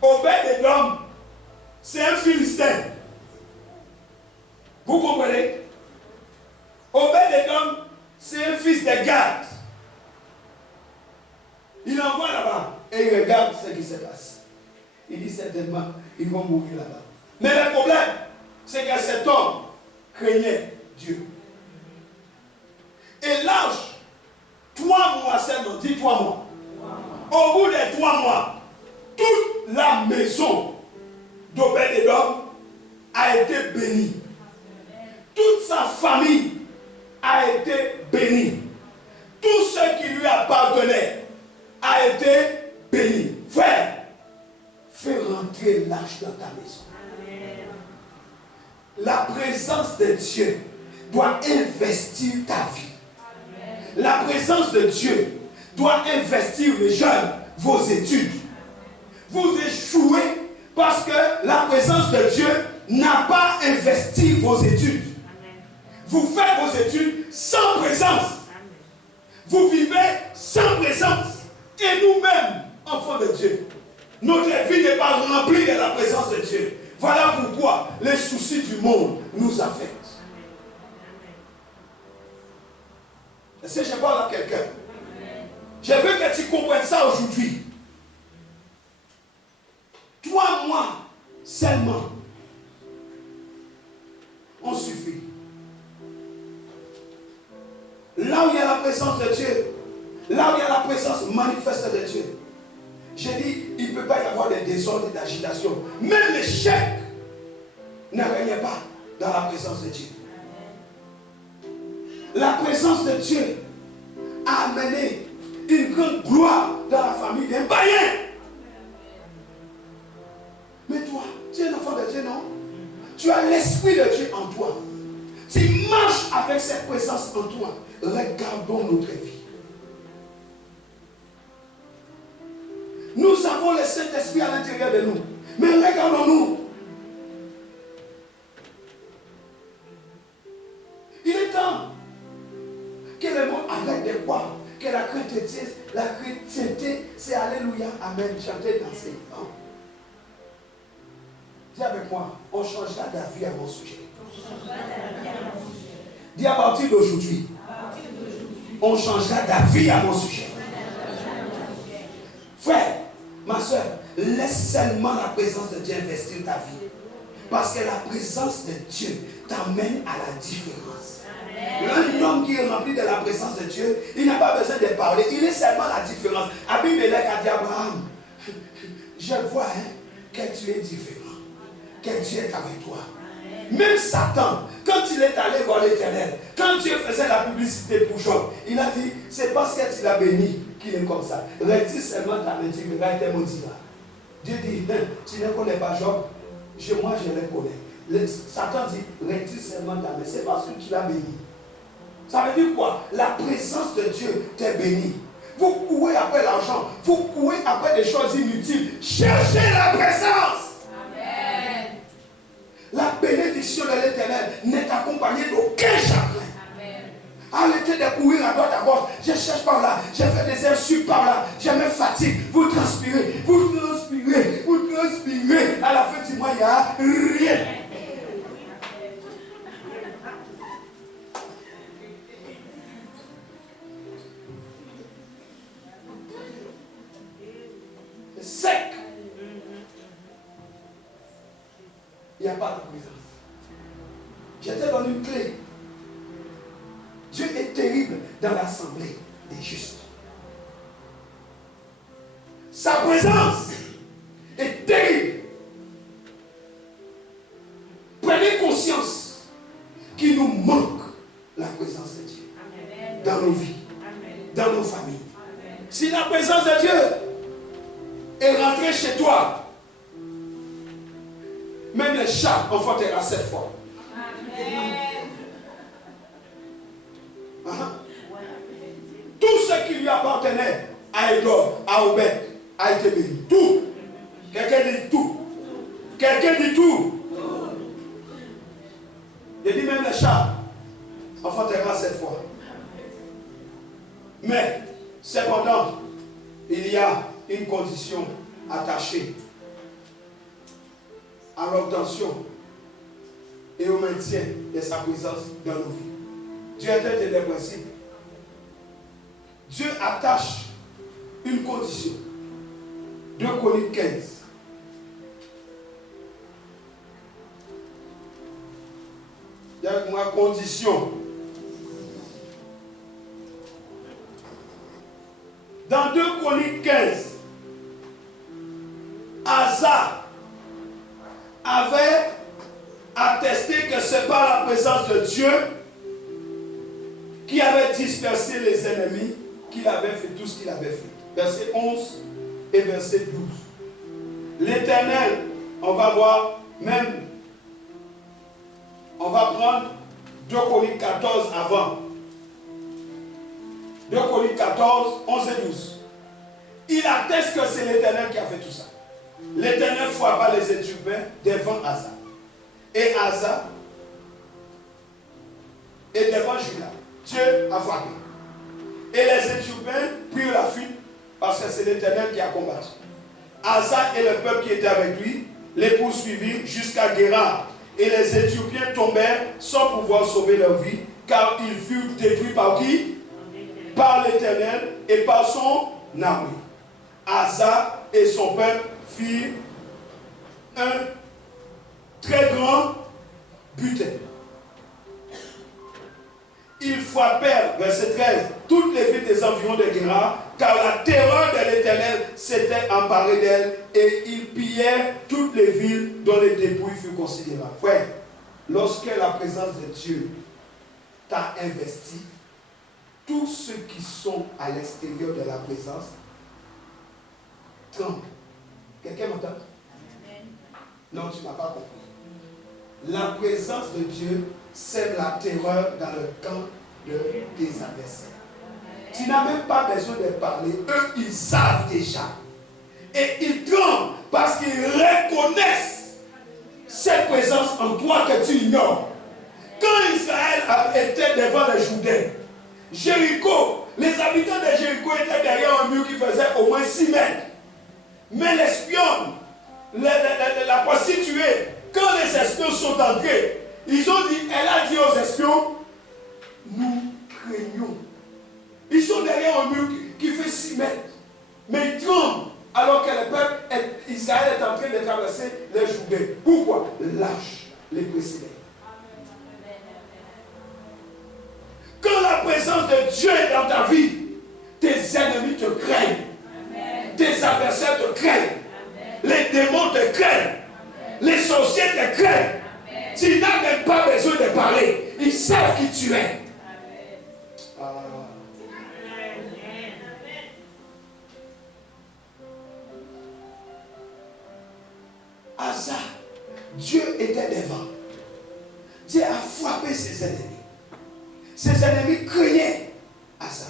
Obed-Edom, c'est un Philistin. Vous comprenez? Obed-Edom, c'est un fils de Gad. Il envoie là-bas et il regarde ce qui se passe. Il dit certainement, ils vont mourir là-bas. Mais le problème, c'est que cet homme craignait Dieu. Et l'arche, 3 mois seulement, dis 3 mois. Au bout des 3 mois, toute la maison d'Obed-Edom a été bénie. Toute sa famille a été bénie. Tout ce qui lui appartenait a été béni. Frère, fais rentrer l'arche dans ta maison. La présence de Dieu doit investir ta vie. La présence de Dieu doit investir les jeunes, vos études. Vous échouez parce que la présence de Dieu n'a pas investi vos études. Vous faites vos études sans présence. Vous vivez sans présence. Et nous-mêmes, enfants de Dieu, notre vie n'est pas remplie de la présence de Dieu. Voilà pourquoi les soucis du monde nous affectent. Est-ce que je parle à quelqu'un? Je veux que tu comprennes ça aujourd'hui. 3 mois seulement on suffit. Là où il y a la présence de Dieu, là où il y a la présence manifeste de Dieu, j'ai dit, il ne peut pas y avoir de désordre et d'agitation. Même l'échec ne règne pas dans la présence de Dieu. La présence de Dieu a amené une grande gloire dans la famille d'un païen. Mais toi, tu es un enfant de Dieu, non? Tu as l'Esprit de Dieu en toi. Tu marches avec cette présence en toi. Regardons notre vie. Nous avons le Saint-Esprit à l'intérieur de nous. Mais regardons-nous. Il est temps que le monde arrête de croire que la chrétienté, c'est Alléluia, Amen, chanter, danser. Non. Dis avec moi, on changera d'avis à mon sujet. Dis à partir d'aujourd'hui, on changera d'avis à mon sujet. Frère, ma soeur, laisse seulement la présence de Dieu investir ta vie. Parce que la présence de Dieu t'amène à la différence. Un homme qui est rempli de la présence de Dieu, il n'a pas besoin de parler, il est seulement la différence. Abimelech a dit à Abraham, je vois que tu es différent, que Dieu est avec toi. Même Satan, quand il est allé voir l'Éternel, quand Dieu faisait la publicité pour Job, il a dit, c'est parce que tu l'as béni qu'il est comme ça. Retire seulement ta main, tu verras être maudit. Dieu dit, tu ne connais pas Job, moi je le connais. Satan dit, retire seulement ta main, c'est parce que tu l'as béni. Ça veut dire quoi? La présence de Dieu t'est bénie. Vous courez après l'argent, vous courez après des choses inutiles. Cherchez la présence. Amen. La bénédiction de l'Éternel n'est accompagnée d'aucun chagrin. Amen. Arrêtez de courir à droite à gauche. Je cherche par là, je fais des insultes par là, je me fatigue. Vous transpirez, vous transpirez, vous transpirez. À la fin du mois, il n'y a rien. Sec. Il n'y a pas de présence. Je te donne une clé. Dieu est terrible dans l'assemblée des justes. Sa présence est terrible. Prenez conscience qu'il nous manque la présence de Dieu. Amen. Dans nos vies, amen, dans nos familles. Amen. Si la présence de Dieu est rentrée chez toi, même les chats enfantera 7 fois. Amen. d'or à Obed a été béni. Tout. Quelqu'un dit tout. Quelqu'un dit tout. Il dit même les chats enfantera cette fois. Mais, cependant, il y a une condition attachée à l'obtention et au maintien de sa présence dans nos vies. Dieu est un des principes. Dieu attache une condition. 2 Chroniques 15. Il y a une condition. Dans 2 Chroniques 15, Asa avait attesté que c'est par la présence de Dieu qui avait dispersé les ennemis qu'il avait fait tout ce qu'il avait fait. Verset 11 et verset 12. L'Éternel, on va voir même, on va prendre 2 Chroniques 14 avant. 2 Chroniques 14, 11 et 12. Il atteste que c'est l'Éternel qui a fait tout ça. L'Éternel frappa les Éthiopiens devant Asa. Et Asa, et devant Juda. Dieu a frappé. Et les Éthiopiens prirent la fuite parce que c'est l'Éternel qui a combattu. Asa et le peuple qui était avec lui les poursuivirent jusqu'à Guérar. Et les Éthiopiens tombèrent sans pouvoir sauver leur vie, car ils furent détruits par qui? Par l'Éternel et par son armée. Asa et son peuple firent un très grand butin. Ils frappèrent, verset 13, toutes les villes des environs de Guérar, car la terreur de l'Éternel s'était emparée d'elle, et ils pillèrent toutes les villes dont les dépouilles furent considérables. Frère, lorsque la présence de Dieu t'a investi, tous ceux qui sont à l'extérieur de la présence tremblent. Quelqu'un m'entend? Non, tu ne m'as pas compris. La présence de Dieu sème la terreur dans le camp de tes adversaires. Tu n'as même pas besoin de parler. Eux, ils savent déjà. Et ils tremblent parce qu'ils reconnaissent cette présence en toi que tu ignores. Quand Israël était devant les Jourdains, Jéricho, les habitants de Jéricho étaient derrière un mur qui faisait au moins 6 mètres. Mais l'espion, la prostituée, quand les espions sont entrés, ils ont dit, elle a dit aux espions, nous craignons. Ils sont derrière un mur qui fait 6 mètres. Mais ils tremblent alors que le peuple Israël est en train de traverser les Jourdains. Pourquoi? Lâche les précédents. Quand la présence de Dieu est dans ta vie, tes ennemis te craignent. Amen. Tes adversaires te craignent. Amen. Les démons te craignent. Amen. Les sorciers te craignent. Amen. Tu n'as même pas besoin de parler. Ils savent qui tu es. Asa, Dieu était devant. Dieu a frappé ses ennemis. Ses ennemis craignaient Asa.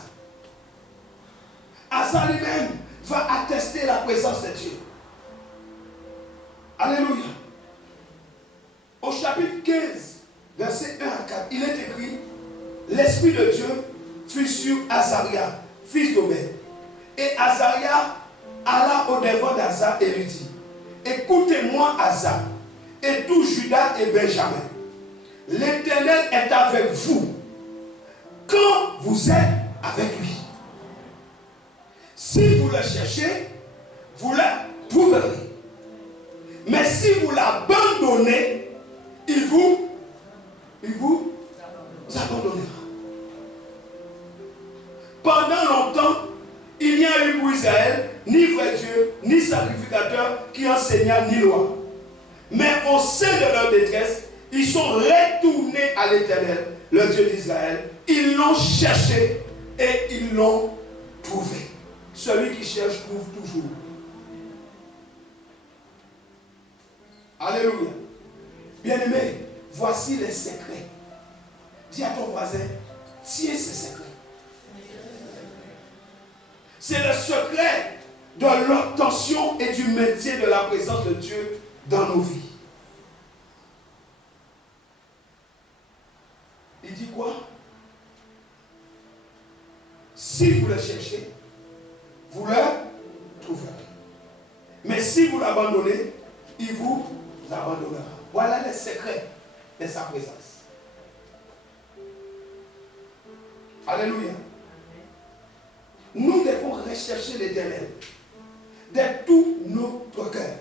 Asa lui-même va attester la présence de Dieu. Alléluia. Au chapitre 15, verset 1 à 4, il est écrit: l'Esprit de Dieu fut sur Azaria, fils d'Obed. Et Azaria alla au-devant d'Asa et lui dit: écoutez-moi, Asa, et tout Juda et Benjamin. L'Éternel est avec vous quand vous êtes avec lui. Si vous le cherchez, vous le trouverez. Mais si vous l'abandonnez, il vous abandonnera. Pendant longtemps, il n'y a eu pour Israël ni vrai Dieu, ni sacrificateur qui enseigna ni loi. Mais au sein de leur détresse, ils sont retournés à l'Éternel, le Dieu d'Israël. Ils l'ont cherché et ils l'ont trouvé. Celui qui cherche trouve toujours. Alléluia. Bien-aimé, voici les secrets. Dis à ton voisin, tiens ces secrets. C'est le secret de l'obtention et du maintien de la présence de Dieu dans nos vies. Il dit quoi? Si vous le cherchez, vous le trouverez. Mais si vous l'abandonnez, il vous abandonnera. Voilà les secrets de sa présence. Alléluia. Nous devons rechercher l'Éternel de tout notre cœur.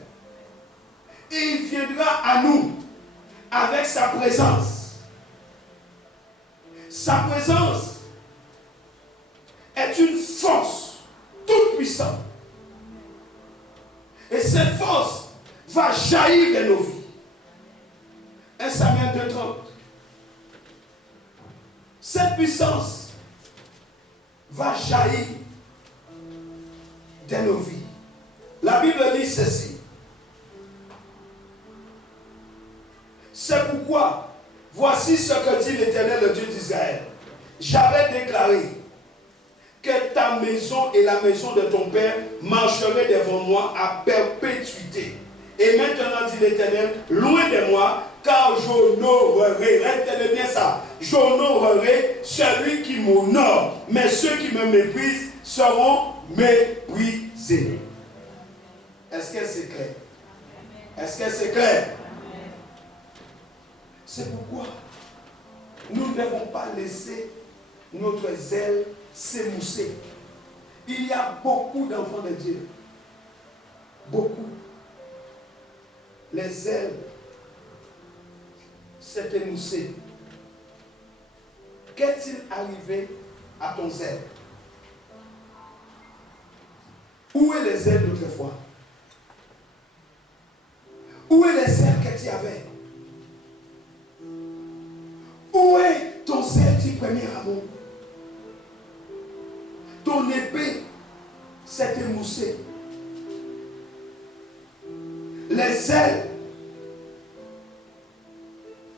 Et il viendra à nous avec sa présence. Sa présence est une force toute puissante. Et cette force va jaillir de nos vies. 1 Samuel 2:30. Cette puissance va jaillir de nos vies. La Bible dit ceci. C'est pourquoi, voici ce que dit l'Éternel, le Dieu d'Israël. J'avais déclaré que ta maison et la maison de ton père marcheraient devant moi à perpétuité. Et maintenant, dit l'Éternel, loin de moi, car j'honorerai, retenez bien ça, j'honorerai celui qui m'honore, mais ceux qui me méprisent seront méprisés. Est-ce que c'est clair? Est-ce que c'est clair? C'est pourquoi nous ne devons pas laisser notre zèle s'émousser. Il y a beaucoup d'enfants de Dieu. Beaucoup. Les ailes s'est émoussé. Qu'est-il arrivé à ton zèle? Où est les ailes d'autrefois? Où est les ailes que tu avais? Où est ton zèle du premier amour? Ton épée s'est émoussée. Les ailes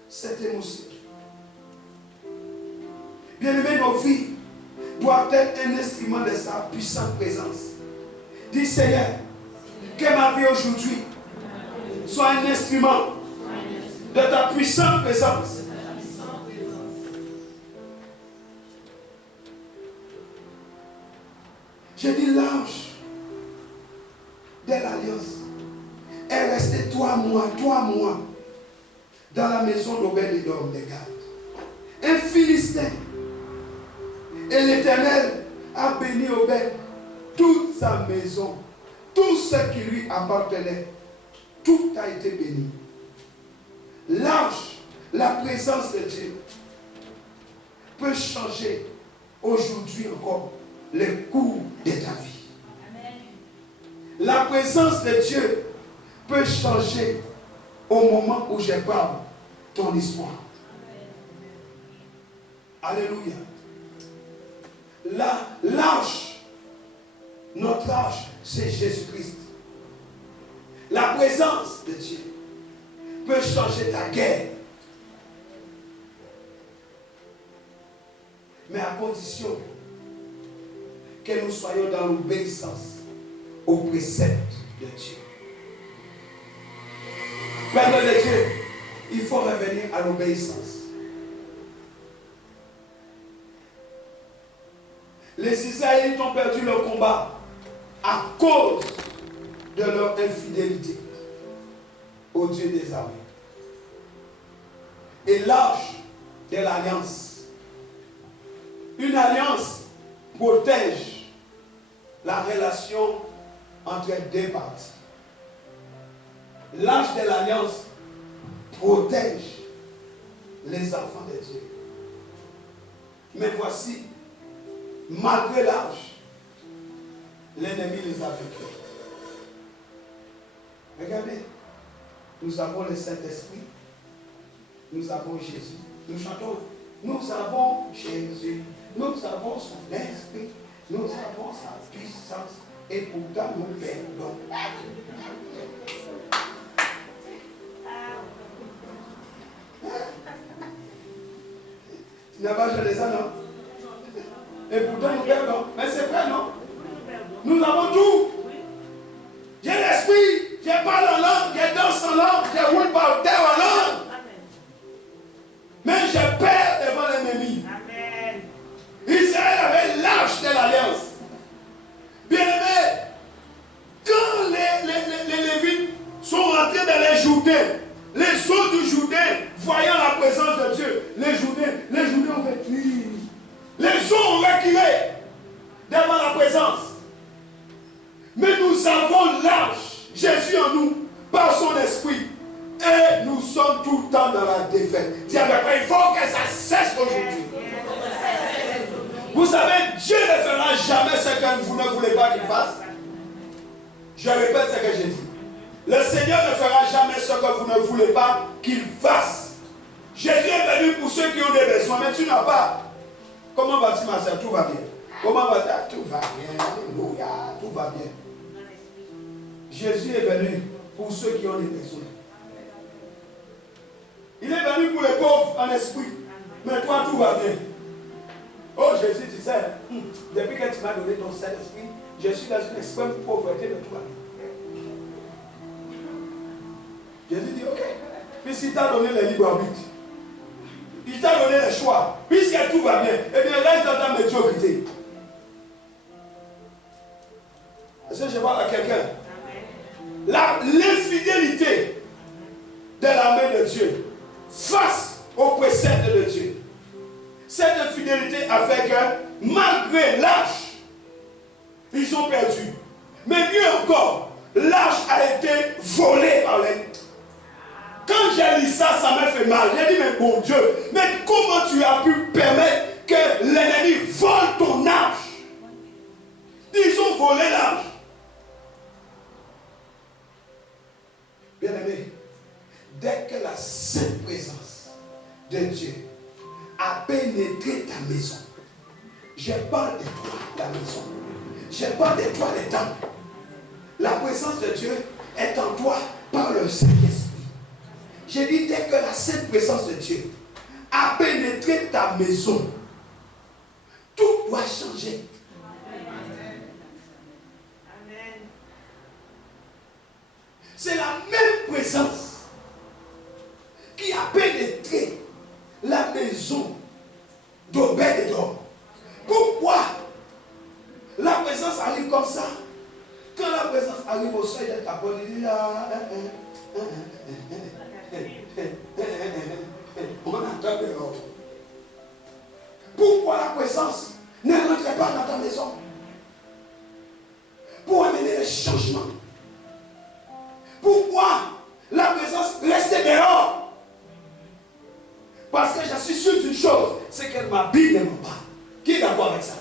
s'est émoussées. Bien-aimés, nos vies doivent être un instrument de sa puissante présence. Dis Seigneur, que ma vie aujourd'hui soit un instrument de ta puissante présence. Je dis l'ange de l'alliance est resté toi, moi, dans la maison d'Obed-Édom de Gad. Un Philistin. Et l'Éternel a béni Obed, toute sa maison, tout ce qui lui appartenait. Tout a été béni. L'ange, la présence de Dieu, peut changer aujourd'hui encore le cours de ta vie. Amen. La présence de Dieu peut changer au moment où je parle ton histoire. Amen. Alléluia. L'âge, notre âge, c'est Jésus-Christ. La présence de Dieu peut changer ta guerre. Mais à condition que nous soyons dans l'obéissance aux préceptes de Dieu. Peuple de Dieu, il faut revenir à l'obéissance. Les Israélites ont perdu leur combat à cause de leur infidélité au Dieu des armées. Et l'arche de l'alliance. Une alliance protège la relation entre deux parties. L'arche de l'alliance protège les enfants de Dieu. Mais voici, malgré l'arche, l'ennemi les a vaincus. Regardez, nous avons le Saint-Esprit, nous avons Jésus. Nous chantons, nous avons Jésus, nous avons son esprit, nous avons sa puissance, et pourtant nous perdons. Tu n'as pas chanté ça, non? Et pourtant nous perdons. Mais c'est vrai, non? Nous avons tout. J'ai l'esprit, j'ai parle en langue, j'ai danse en langue, j'ai roule par terre en langue. Mais j'ai peur devant l'ennemi. Israël avait l'arche de l'alliance. Bien-aimés, quand les Lévites sont rentrés dans les Jourdains, les eaux du Jourdain, voyant la présence de Dieu, les Jourdains ont fait cuire. Les eaux ont reculé devant la présence. Mais nous avons l'arche, Jésus en nous, par son esprit. Et nous sommes tout le temps dans la défaite. Dis avec moi, il faut que ça cesse aujourd'hui. Vous savez, Dieu ne fera jamais ce que vous ne voulez pas qu'il fasse. Je répète ce que j'ai dit. Le Seigneur ne fera jamais ce que vous ne voulez pas qu'il fasse. Jésus est venu pour ceux qui ont des besoins, mais tu n'as pas. Comment vas-tu, ma soeur? Tout va bien. Comment vas-tu? Tout va bien. Alléluia. Tout va bien. Jésus est venu pour ceux qui ont des besoins. Il est venu pour les pauvres en esprit. Mais toi, tout va bien. Oh Jésus, tu sais, depuis que tu m'as donné ton Saint-Esprit, je suis dans une extrême pauvreté, mais tout va bien. Jésus dit, ok. Puisqu'il t'a donné le libre arbitre, il t'a donné le choix, puisque tout va bien, eh bien reste dans ta médiocrité. Est-ce que je parle à quelqu'un? L'infidélité de la main de Dieu face aux préceptes de Dieu. Cette infidélité a fait que, malgré l'arche, ils ont perdu. Mais mieux encore, l'arche a été volée par l'ennemi. Quand j'ai lu ça, ça m'a fait mal. J'ai dit, mais bon Dieu, mais comment tu as pu permettre que l'ennemi vole ton arche? Ils ont volé l'arche. Bien-aimé, dès que la sainte présence de Dieu a pénétré ta maison, je parle de toi, la maison, je parle de toi, les temples. La présence de Dieu est en toi par le Saint-Esprit. J'ai dit, dès que la sainte présence de Dieu a pénétré ta maison, tout doit changer. C'est la même présence qui a pénétré la maison d'Obed-Édom. Pourquoi la présence arrive comme ça? Quand la présence arrive au seuil de ta porte, il dit on entend dehors. Pourquoi la présence ne rentre pas dans ta maison? Pour amener le changement. Pourquoi la présence reste dehors? Parce que je suis sûr d'une chose, c'est que ma Bible ne pas. Qui est d'accord avec ça?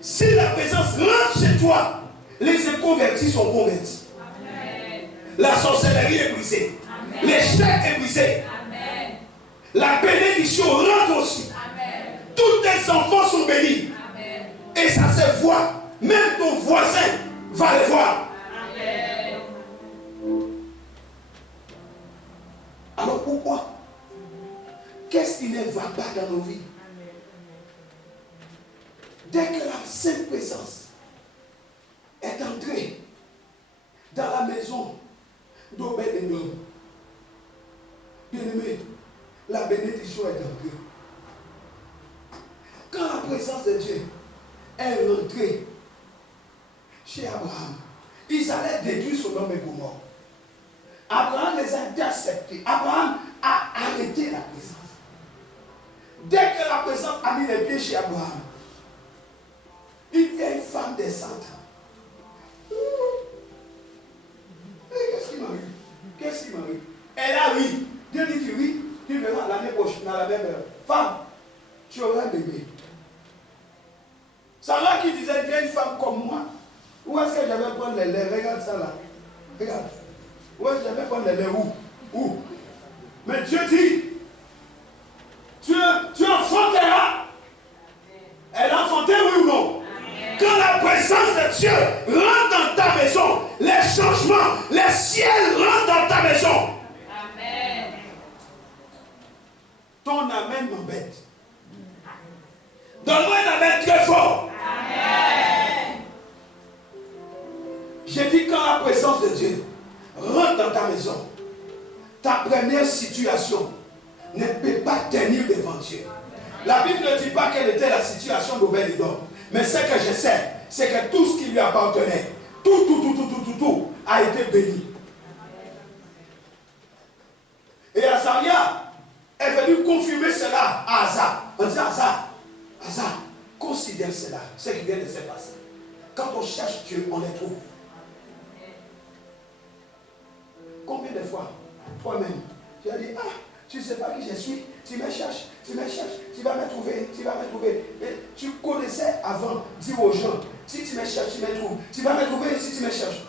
Si la présence rentre chez toi, les inconvertis sont convertis. Amen. La sorcellerie est brisée. L'échec est brisé. Amen. La bénédiction rentre aussi. Amen. Tous tes enfants sont bénis. Amen. Et ça se voit. Même ton voisin va le voir. Amen. Alors pourquoi? Qu'est-ce qui ne va pas dans nos vies? Dès que la sainte présence est entrée dans la maison d'Obed-Édom, bien-aimé, la bénédiction est entrée. Quand la présence de Dieu est rentrée chez Abraham, ils allaient détruire Sodome et Gomorrhe. Abraham les a acceptés. Abraham a arrêté la présence. Dès que la présence a mis les pieds chez Abraham, il y a une femme descendre. Qu'est-ce qui m'arrive? Qu'est-ce qui m'arrive? Elle a oui. Dieu dit que oui. Tu verras l'année prochaine, dans la même heure. Femme, tu auras un bébé. Sarah qui disait, viens une femme comme moi. Où est-ce que j'avais prendre les lait? Regarde ça là. Regarde. Où est-ce que j'avais prendre les lait? Où? Mais Dieu dit, tu enfanteras. Elle a enfanté, oui ou non? Quand la présence de Dieu rentre dans ta maison, les changements, les ciels rentrent dans ta maison. Amen. Ton amen m'embête. Donne-moi un amen très fort. Amen. la maison, ta première situation ne peut pas tenir devant Dieu. La Bible ne dit pas quelle était la situation d'Obed-Édom. Mais ce que je sais, c'est que tout ce qui lui appartenait, tout a été béni. Et Azaria est venu confirmer cela à Asa. On dit Asa, considère cela, ce qui vient de se passer. Quand on cherche Dieu, on les trouve. Combien de fois, toi-même, tu as dit, tu ne sais pas qui je suis, tu me cherches, tu vas me trouver. Et tu connaissais avant, dire aux gens, si tu me cherches, tu me trouves. Tu vas me trouver si tu me cherches.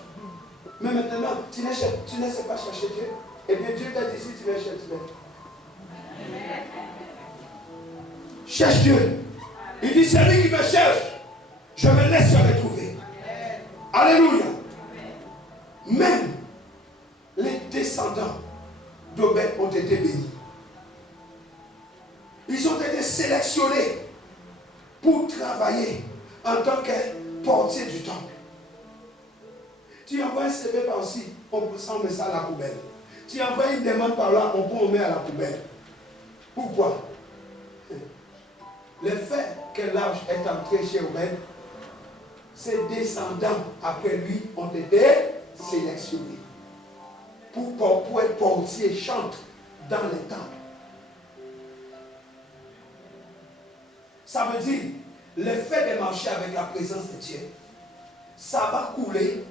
Mais maintenant, tu ne sais pas chercher Dieu. Et bien Dieu t'a dit, si tu me cherches, tu me cherche Dieu. Il dit, celui qui me cherche, je me laisse le trouver. Alléluia. Même les descendants d'Obed ont été bénis. Ils ont été sélectionnés pour travailler en tant que portier du temple. Tu envoies un CV par-ci, on met ça à la poubelle. Tu envoies une demande par là, on met à la poubelle. Pourquoi? Le fait que l'âge est entré chez Obed, ses descendants après lui ont été sélectionnés pour être portier, chantre dans les temples. Ça veut dire, le fait de marcher avec la présence de Dieu, ça va couler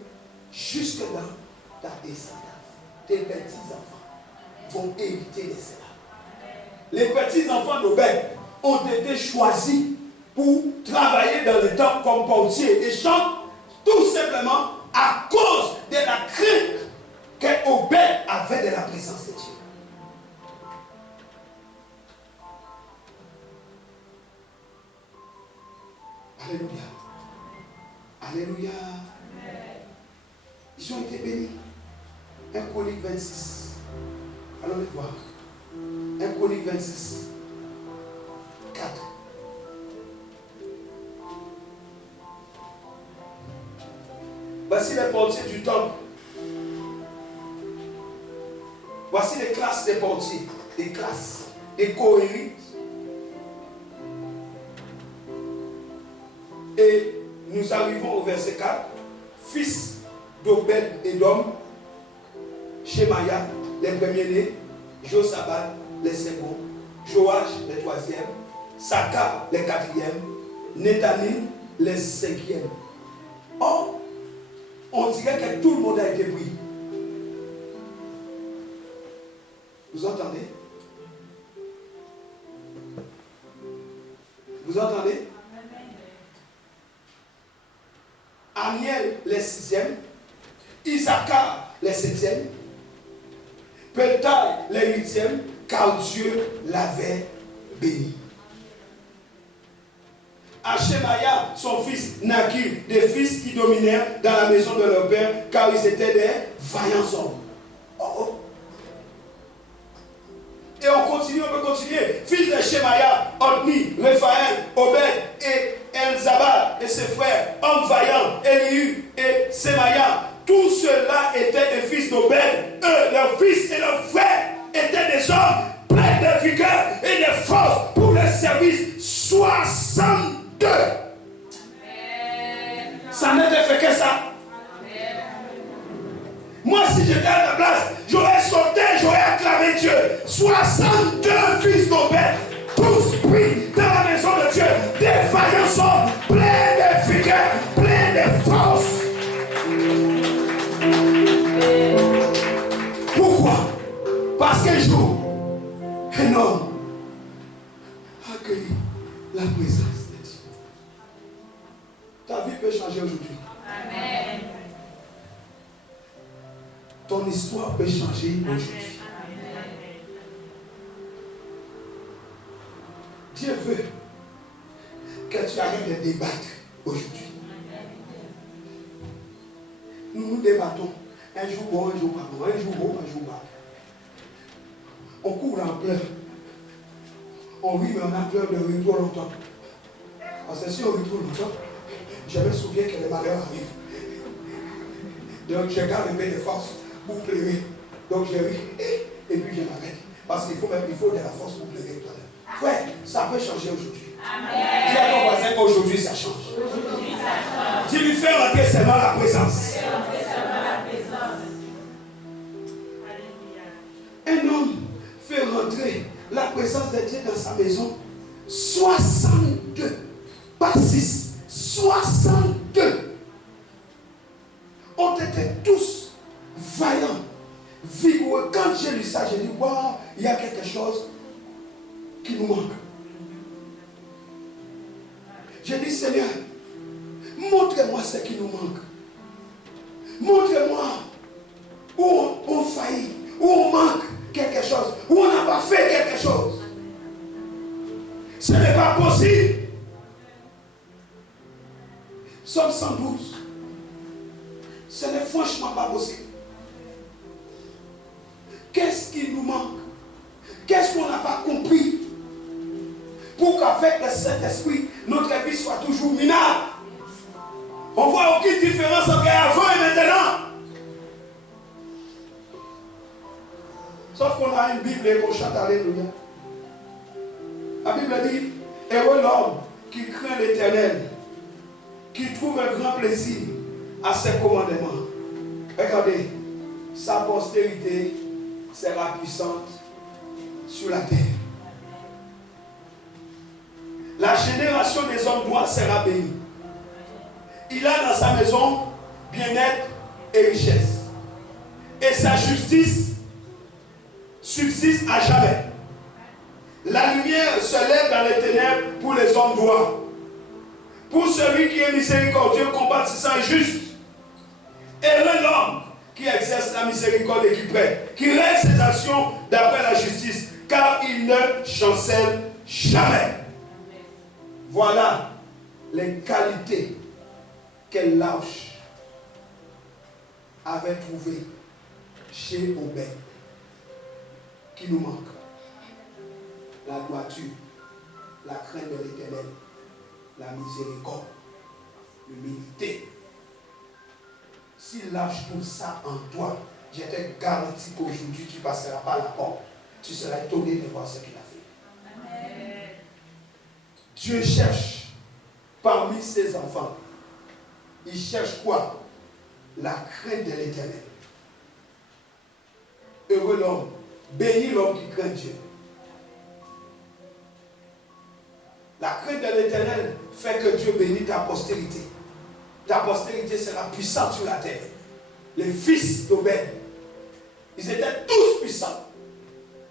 jusque dans ta descendance. Tes petits-enfants vont hériter de cela. Les petits-enfants d'Obed ont été choisis pour travailler dans le temple comme portiers et chantent tout simplement à cause de la crainte que Obed avait de la présence de Dieu. Alléluia. Alléluia. Ils ont été bénis. 1 Chronique 26. Allons les voir. 1 Chronique 26. 4. Voici les portiers du temple. Voici les classes des portiers. Des classes. Des cohérites. Et nous arrivons au verset 4. Fils d'Obed-Édom, Shemaya, les premiers-nés, Josabad, les seconds, Joach, les troisièmes, Saka, les quatrièmes, Nethanim, les cinquièmes. Or, on dirait que tout le monde a été pris. Vous entendez? Vous entendez? Amiel, les sixièmes, Issachar, les septièmes, Peltaï, les huitièmes, car Dieu l'avait béni. À Shemaya, son fils Nakir, des fils qui dominèrent dans la maison de leur père, car ils étaient des vaillants hommes. Oh. Et on peut continuer. Fils de Shemaya, Otni, Raphaël, Obed et Elzabad et ses frères, hommes vaillants, Elihu et Semaya. Tout cela étaient des fils d'Obed. Eux, leurs fils et leurs frères étaient des hommes pleins de vigueur et de force pour le service. 62. Ça n'était fait que ça. Moi, si j'étais à ta place, j'aurais sauté, j'aurais acclamé Dieu. 62 fils d'Obed, tous pris dans la maison de Dieu. Des vaillants hommes, pleins de vigueur, pleins de force. Pourquoi? Parce qu'un jour, un homme a accueilli la présence de Dieu. Ta vie peut changer aujourd'hui. Amen. Ton histoire peut changer aujourd'hui. Dieu veut que tu arrêtes de débattre aujourd'hui. Nous nous débattons. Un jour bon, un jour pas bon. Un jour bon, un jour pas. On court en pleurs. On rit, mais on a peur de rire trop longtemps. Parce que si on rit trop longtemps, je me souviens que les malheurs arrivent. Donc je garde un peu de force pour pleurer. Donc j'ai ri, et puis je m'arrête. Parce qu'il faut de la force pour pleurer toi. Frère, ça peut changer aujourd'hui. Dis à ton voisin qu'aujourd'hui ça change. Dis-lui, fais rentrer seulement la présence. Un homme fait rentrer la présence de Dieu dans sa maison. 62, pas 6, 62 ont été tous vaillants, vigoureux. Quand j'ai lu ça, j'ai dit, waouh, il y a quelque chose qui nous manque. J'ai dit, Seigneur, montre-moi ce qui nous manque. Montre-moi où on faillit, où on manque quelque chose, où on n'a pas fait quelque chose. Ce n'est pas possible. Somme 112. Ce n'est franchement pas possible. Qu'est-ce qui nous manque? Qu'est-ce qu'on n'a pas compris? Pour qu'avec le Saint-Esprit, notre vie soit toujours minable. On voit aucune différence entre avant et maintenant. Sauf qu'on a une Bible et qu'on chante Alléluia. La Bible dit, heureux l'homme qui craint l'Éternel, qui trouve un grand plaisir à ses commandements. Regardez, sa postérité sera puissante sur la terre. La génération des hommes droits sera bénie. Il a dans sa maison bien-être et richesse. Et sa justice subsiste à jamais. La lumière se lève dans les ténèbres pour les hommes droits. Pour celui qui est miséricordieux, compatissant et juste. Heureux l'homme qui exerce la miséricorde et qui prie, qui règle ses actions d'après la justice, car il ne chancelle jamais. Voilà les qualités qu'elle lâche avait trouvées chez Obed, qui nous manque. La droiture, la crainte de l'Éternel, la miséricorde, l'humilité. S'il lâche tout ça en toi, je te garantis qu'aujourd'hui tu ne passeras pas la porte. Tu seras étonné de voir ce qu'il a fait. Amen. Dieu cherche parmi ses enfants. Il cherche quoi? La crainte de l'Éternel. Heureux l'homme, béni l'homme qui craint Dieu. La crainte de l'Éternel fait que Dieu bénit ta postérité. Ta postérité sera puissante sur la terre. Les fils d'Obed, ils étaient tous puissants.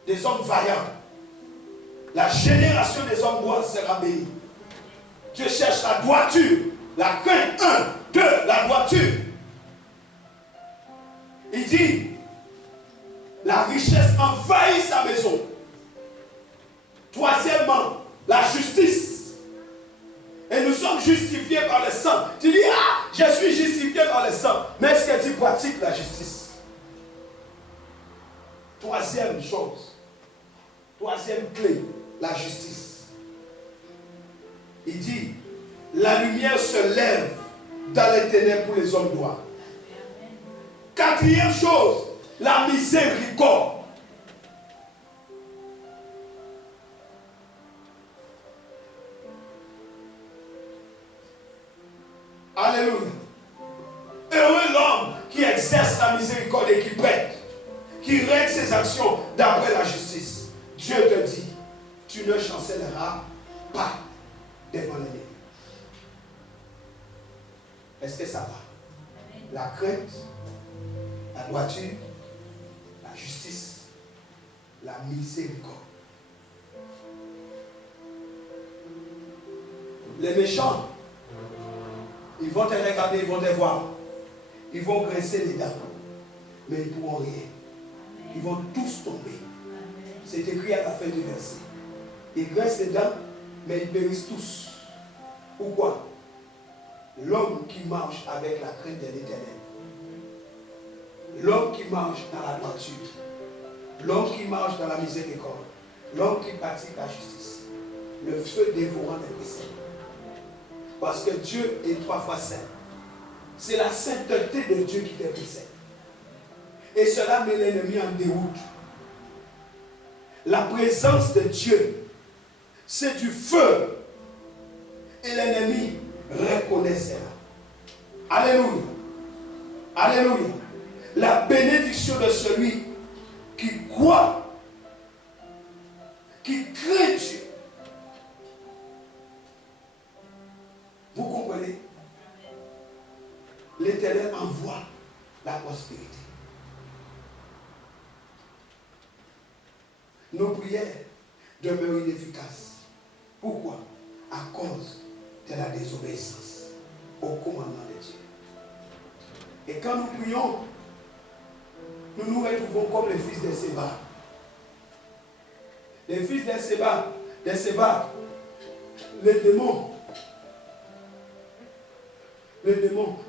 Des hommes vaillants. La génération des hommes droits sera bénie. Dieu cherche la droiture. La crainte, 1, 2, la droiture. Il dit, la richesse envahit sa maison. Troisièmement, la justice. Et nous sommes justifiés par le sang. Tu dis, ah, je suis justifié par le sang. Mais est-ce que tu pratiques la justice? Troisième chose. Troisième clé, la justice. Il dit, la lumière se lève dans les ténèbres pour les hommes droits. Quatrième chose, la miséricorde. Alléluia. Heureux l'homme qui exerce la miséricorde et qui prête, qui règle ses actions d'après la justice. Dieu te dit, tu ne chancelleras pas devant l'ennemi. Est-ce que ça va? La crainte, la droiture, la justice, la miséricorde. Les méchants, ils vont te regarder, ils vont te voir. Ils vont grincer les dents. Mais ils ne pourront rien. Ils vont tous tomber. C'est écrit à la fin du verset. Ils grincent les dents, mais ils périssent tous. Pourquoi? L'homme qui marche avec la crainte de l'Éternel. L'homme qui marche dans la droiture. L'homme qui marche dans la miséricorde. L'homme qui pratique la justice. Le feu dévorant les péchés. Parce que Dieu est 3 fois saint. C'est la sainteté de Dieu qui te précède. Et cela met l'ennemi en déroute. La présence de Dieu, c'est du feu. Et l'ennemi reconnaît cela. Alléluia. Alléluia. La bénédiction de celui qui croit, qui craint Dieu. Vous comprenez? L'Éternel envoie la prospérité. Nos prières demeurent inefficaces. Pourquoi? À cause de la désobéissance au commandement de Dieu. Et quand nous prions, nous nous retrouvons comme les fils de Séba. Les fils de Séba, les démons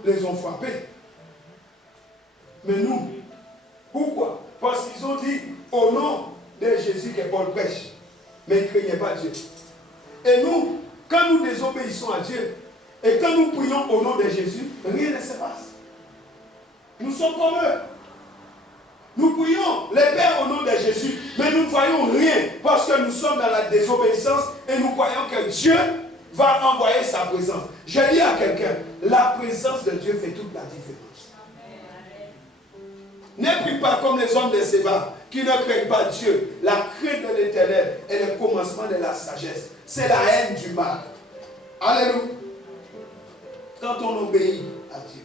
les ont frappés. Mais nous, pourquoi? Parce qu'ils ont dit au nom de Jésus que Paul prêche. Mais ils ne craignaient pas Dieu. Et nous, quand nous désobéissons à Dieu, et quand nous prions au nom de Jésus, rien ne se passe. Nous sommes comme eux. Nous prions les pères au nom de Jésus, mais nous ne voyons rien parce que nous sommes dans la désobéissance et nous croyons que Dieu va envoyer sa présence. Je dis à quelqu'un, la présence de Dieu fait toute la différence. Ne prie pas comme les hommes de Séba qui ne craignent pas Dieu. La crainte de l'Éternel est le commencement de la sagesse. C'est la haine du mal. Alléluia. Quand on obéit à Dieu,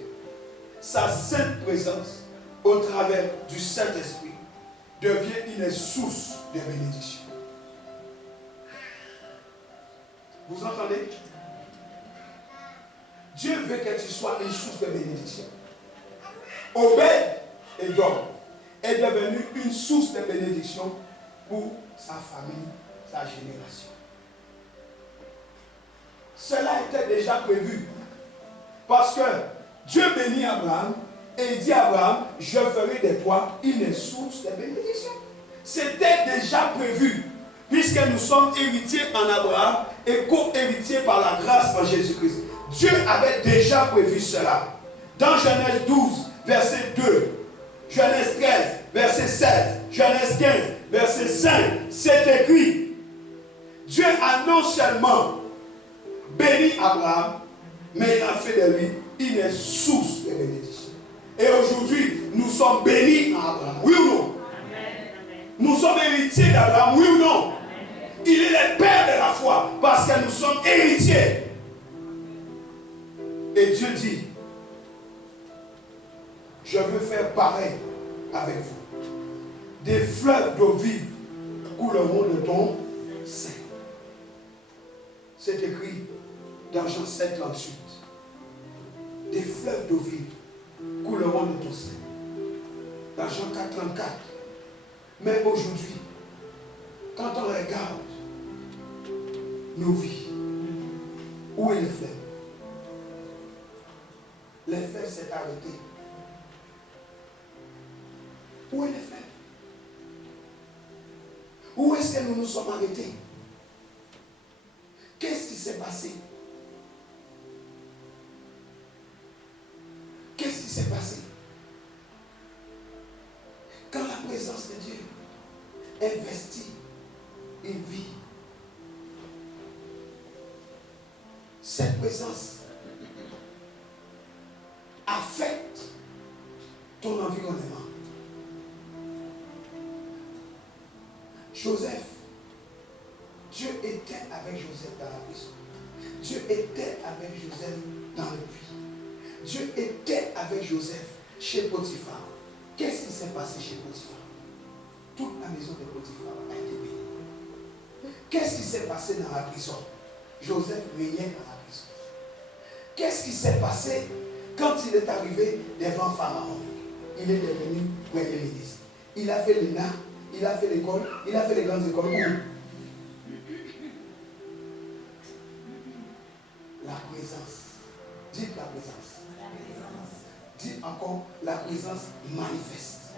sa sainte présence au travers du Saint-Esprit devient une source de bénédiction. Vous entendez? Dieu veut que tu sois une source de bénédiction. Obed-Édom est devenu une source de bénédiction pour sa famille, sa génération. Cela était déjà prévu. Parce que Dieu bénit Abraham et il dit à Abraham, je ferai de toi une source de bénédiction. C'était déjà prévu, puisque nous sommes héritiers en Abraham et co-héritiers par la grâce en Jésus-Christ. Dieu avait déjà prévu cela. Dans Genèse 12, verset 2, Genèse 13, verset 7, Genèse 15, verset 5, c'est écrit. Dieu a non seulement béni Abraham, mais il a fait de lui une source de bénédiction. Et aujourd'hui, nous sommes bénis en Abraham. Oui ou non? Amen. Nous sommes héritiers d'Abraham. Oui ou non? Amen. Il est le père de la foi parce que nous sommes héritiers. Et Dieu dit, je veux faire pareil avec vous. Des fleuves d'eau vive couleront de ton sein. C'est écrit dans Jean 7, 38. Des fleuves d'eau vive couleront de ton sein. Dans Jean 4, 34. Mais aujourd'hui, quand on regarde nos vies, où est le fleuve? Le fleuve s'est arrêté. Où est le fleuve? Où est-ce que nous nous sommes arrêtés? Qu'est-ce qui s'est passé? Qu'est-ce qui s'est passé? Quand la présence de Dieu investit une vie, cette présence affecte ton environnement. Joseph, Dieu était avec Joseph dans la prison. Dieu était avec Joseph dans le puits. Dieu était avec Joseph chez Potiphar. Qu'est-ce qui s'est passé chez Potiphar? Toute la maison de Potiphar a été bénie. Qu'est-ce qui s'est passé dans la prison? Joseph régnait dans la prison. Qu'est-ce qui s'est passé quand il est arrivé devant Pharaon? Il est devenu premier ministre. Il a fait l'ENA, il a fait l'école, il a fait les grandes écoles. La présence. Dites la présence. Dites encore la présence manifeste.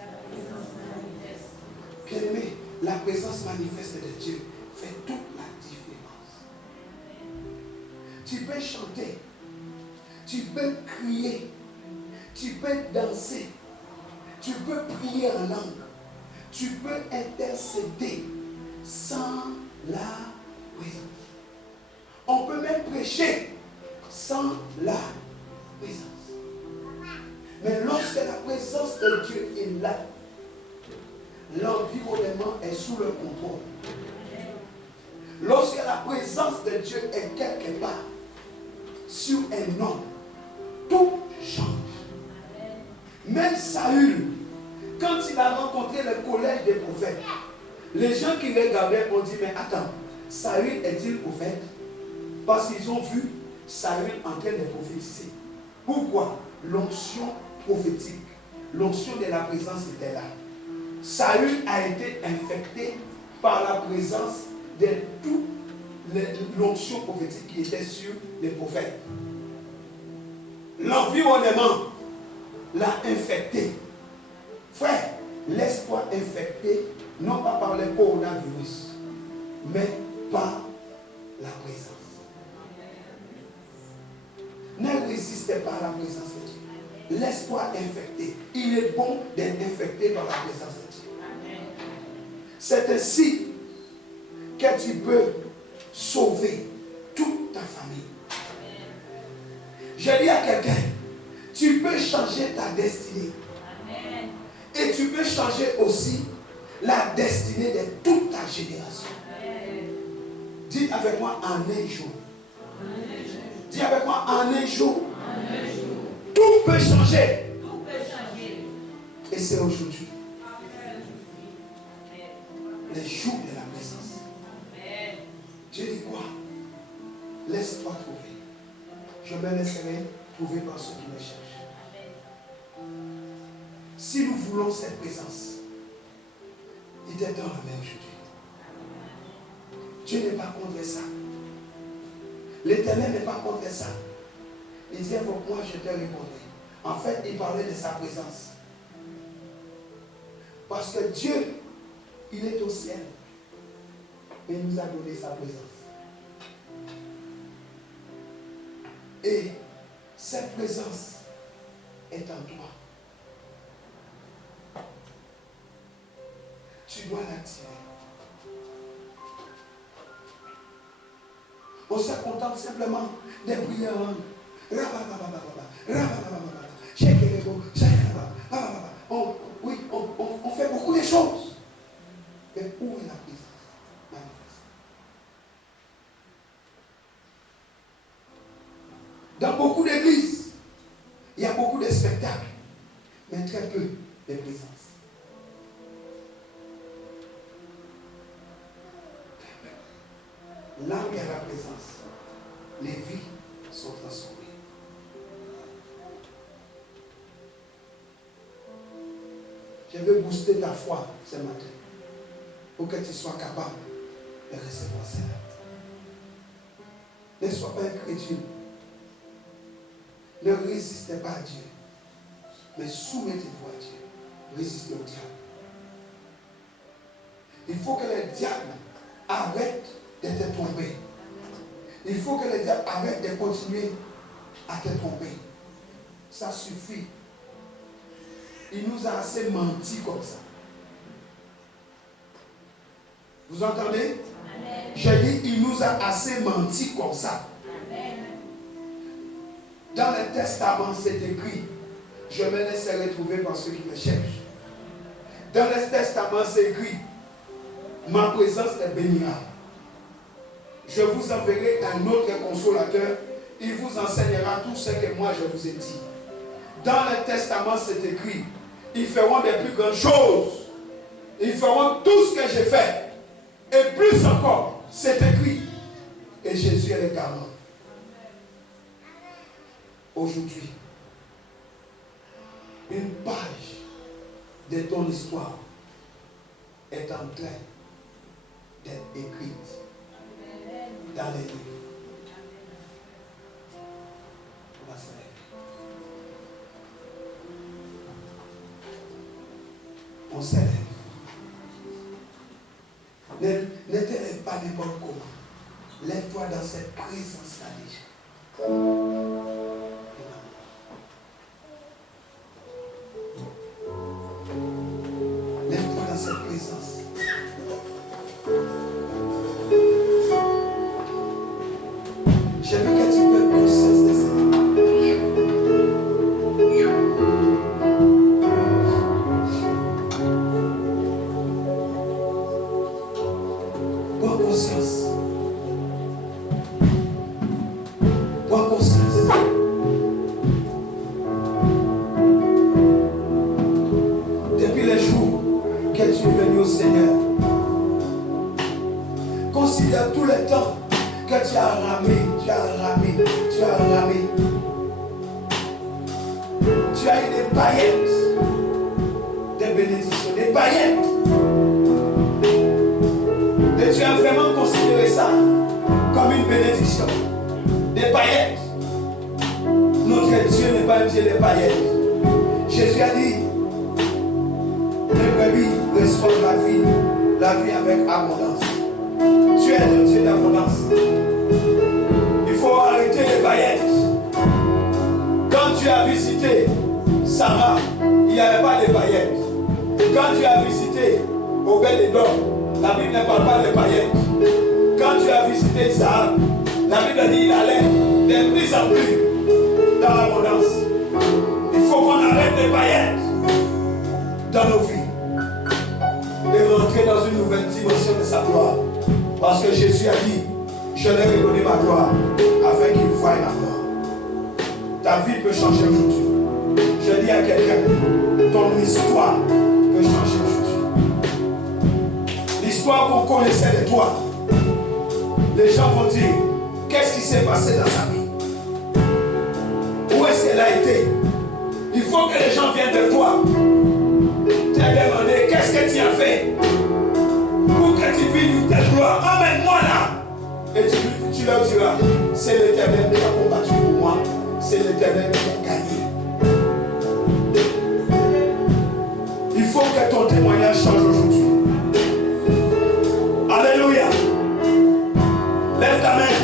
Bien-aimé, la présence manifeste de Dieu fait toute la différence. Tu peux chanter, tu peux crier, tu peux danser, Tu peux prier en langue. Tu peux intercéder sans la présence. On peut même prêcher sans la présence. Mais lorsque la présence de Dieu est là, l'environnement est sous le contrôle. Lorsque la présence de Dieu est quelque part, sur un homme, tout change. Même Saül, quand il a rencontré le collège des prophètes, les gens qui regardaient ont dit, mais attends, Saül est-il prophète? Parce qu'ils ont vu Saül en train de prophétiser. Pourquoi? L'onction prophétique, l'onction de la présence était là. Saül a été infecté par la présence de toute l'onction prophétique qui était sur les prophètes. L'environnement l'a infecté. Frère, laisse-toi infecter, non pas par le coronavirus, mais par la présence. Ne résistez pas à la présence de Dieu. Laisse-toi infecter. Il est bon d'être infecté par la présence de Dieu. C'est ainsi que tu peux sauver toute ta famille. Je dis à quelqu'un, tu peux changer ta destinée. Et tu peux changer aussi la destinée de toute ta génération. Dites avec moi en un jour. Dis avec moi en un jour. Tout peut changer. Et c'est aujourd'hui. Les jours de la présence. Dieu dit quoi? Laisse-toi trouver. Je me laisserai trouver par ceux qui me cherchent. Si nous voulons cette présence, il est dans la main aujourd'hui. Dieu n'est pas contre ça. L'Éternel n'est pas contre ça. Il dit, invoque-moi, je te répondrai. En fait, il parlait de sa présence. Parce que Dieu, il est au ciel. Et il nous a donné sa présence. Et cette présence est en toi. Tu dois l'attirer. On se contente simplement de prier en langue. On fait beaucoup de choses. Mais où est la présence? Dans beaucoup d'églises, il y a beaucoup de spectacles, mais très peu de présence. Là où il y a la présence, les vies sont transformées. Je veux booster ta foi ce matin pour que tu sois capable de recevoir cela. Ne sois pas incrédule. Ne résistez pas à Dieu, mais soumettez-vous à Dieu. Résistez au diable. Il faut que le diable arrête de te tromper. Il faut que le diable arrête de continuer à te tromper. Ça suffit. Il nous a assez menti comme ça. Vous entendez? J'ai dit, il nous a assez menti comme ça. Dans le Testament, c'est écrit, je me laisserai trouver par ceux qui me cherchent. Dans le Testament, c'est écrit, ma présence te bénira. Je vous enverrai un autre consolateur. Il vous enseignera tout ce que moi je vous ai dit. Dans le Testament, c'est écrit, ils feront des plus grandes choses. Ils feront tout ce que j'ai fait. Et plus encore, c'est écrit. Et Jésus est le garant. Aujourd'hui, une page de ton histoire est en train d'être écrite dans les livres. On va s'arrêter. On s'élève. Ne te lève pas n'importe comment. Lève-toi dans cette présence-là déjà. dans cette présence. J'ai vu que tu peux être conscience de ça. Prends conscience. Prends conscience. Depuis les jours que tu es venu au Seigneur, considère tout le temps que tu as ramé. Tu as ramé. Tu as eu des paillettes, des bénédictions, des paillettes. Et tu as vraiment considéré ça comme une bénédiction. Des paillettes. Notre Dieu n'est pas un Dieu des paillettes. Jésus a dit, les brebis reçoivent la vie avec abondance. Tu es un Dieu d'abondance. Il faut arrêter les paillettes. Quand tu as visité Sarah, il n'y avait pas de paillettes. Quand tu as visité Obed-Edom, la Bible ne parle pas de paillettes. Quand tu as visité Isaac, la Bible dit qu'il allait de plus en plus dans l'abondance. Il faut qu'on arrête les paillettes dans nos vies et rentrer dans une nouvelle dimension de sa gloire. Parce que Jésus a dit, je leur ai donné ma gloire afin qu'ils voient ma gloire. Ta vie peut changer aujourd'hui. Je dis à quelqu'un, ton histoire peut changer aujourd'hui. L'histoire qu'on connaissait de toi, les gens vont dire, qu'est-ce qui s'est passé dans sa vie? Où est-ce qu'elle a été? Il faut que les gens viennent de toi. Tu as demandé, qu'est-ce que tu as fait pour que tu vives ta gloire? Emmène-moi là. Et tu leur diras, c'est l'Éternel qui a combattu pour moi. C'est l'Éternel qui a gagné. Il faut que ton témoignage change aujourd'hui. Alléluia. Lève ta main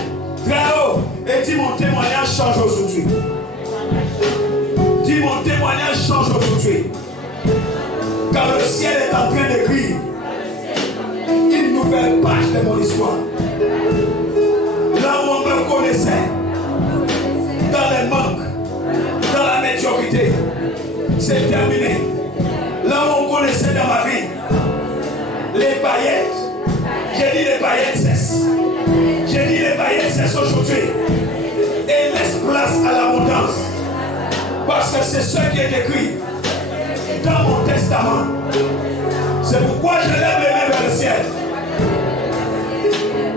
très haut et dis, mon témoignage change aujourd'hui. Dis, mon témoignage change aujourd'hui. Car le ciel est en train d'écrire une nouvelle page de mon histoire. Là où on me connaissait, dans les manques, dans la médiocrité, c'est terminé. Là où on connaissait dans ma vie, les paillettes, j'ai dit les paillettes cessent. J'ai dit les paillettes cessent aujourd'hui. Et laisse place à l'abondance. Parce que c'est ce qui est écrit dans mon testament. C'est pourquoi je lève les mains vers le ciel.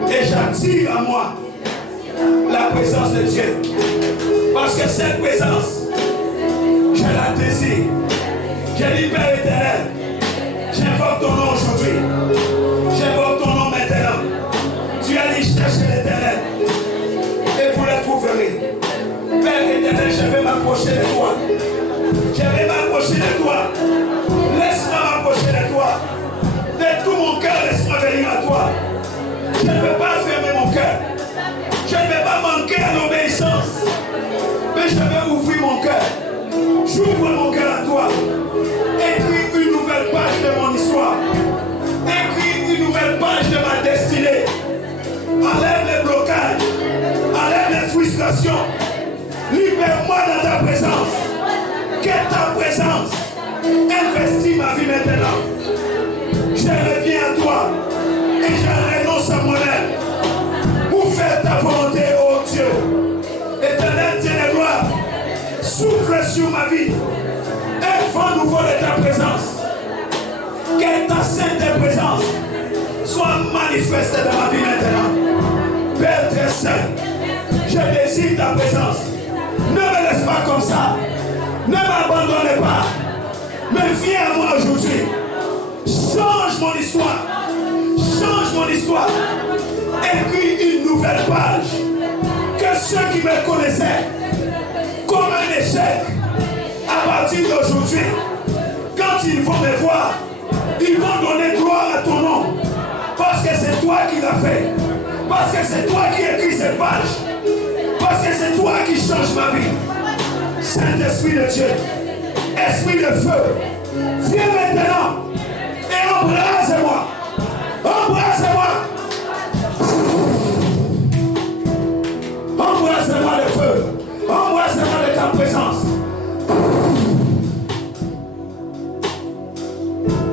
Et j'attire à moi la présence de Dieu. Parce que cette présence, je la désire. J'ai dit, Père éternel, j'invoque ton nom aujourd'hui. J'invoque ton nom maintenant. Tu as dit, cherchez l'éternel. Et vous le trouverez. Père éternel, je vais m'approcher de toi. Je vais m'approcher de toi. Laisse-moi m'approcher de toi. De tout mon cœur, laisse-moi venir à toi. Je ne veux pas fermer mon cœur. Je ne vais pas manquer à l'obéissance. Mais je vais ouvrir mon cœur. J'ouvre mon cœur à toi. Écris une nouvelle page de mon histoire. Écris une nouvelle page de ma destinée. Enlève les blocages. Enlève les frustrations. Libère-moi dans ta présence. Que ta présence investit ma vie maintenant. Je reviens à toi. Et je renonce à moi-même. Pour faire ta volonté, oh Dieu. Éternel Dieu de gloire. Souffle sur ma vie. Un vent nouveau de ta présence. Que ta sainte présence soit manifestée dans ma vie maintenant. Père très saint, je désire ta présence. Ne me laisse pas comme ça. Ne m'abandonne pas. Mais viens à moi aujourd'hui. Change mon histoire. Change mon histoire. Écris une nouvelle page. Que ceux qui me connaissaient comme un échec, à partir d'aujourd'hui, quand ils vont me voir, ils vont donner gloire à ton nom. Parce que c'est toi qui l'as fait. Parce que c'est toi qui écris cette page. Parce que c'est toi qui change ma vie. Saint-Esprit de Dieu, Esprit de feu, viens maintenant Et embrase-moi. Embrase-moi. Embrase-moi le feu. Embrase-moi de ta présence.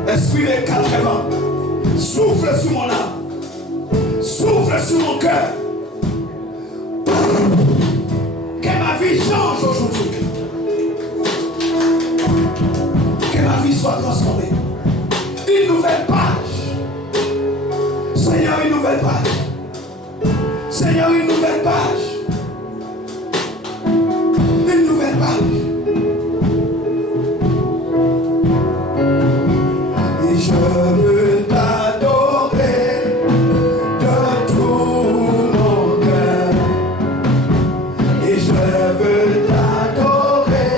Esprit des quatre vents, souffle sur mon âme. Souffle sur mon cœur. Que ma vie change aujourd'hui. Que ma vie soit transformée. Une nouvelle page. Seigneur, une nouvelle page. Seigneur, une nouvelle page. Une nouvelle page. Et je veux t'adorer de tout mon cœur. Et je veux t'adorer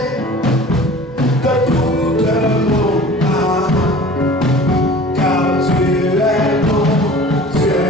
de toute mon âme. Car tu es mon Dieu.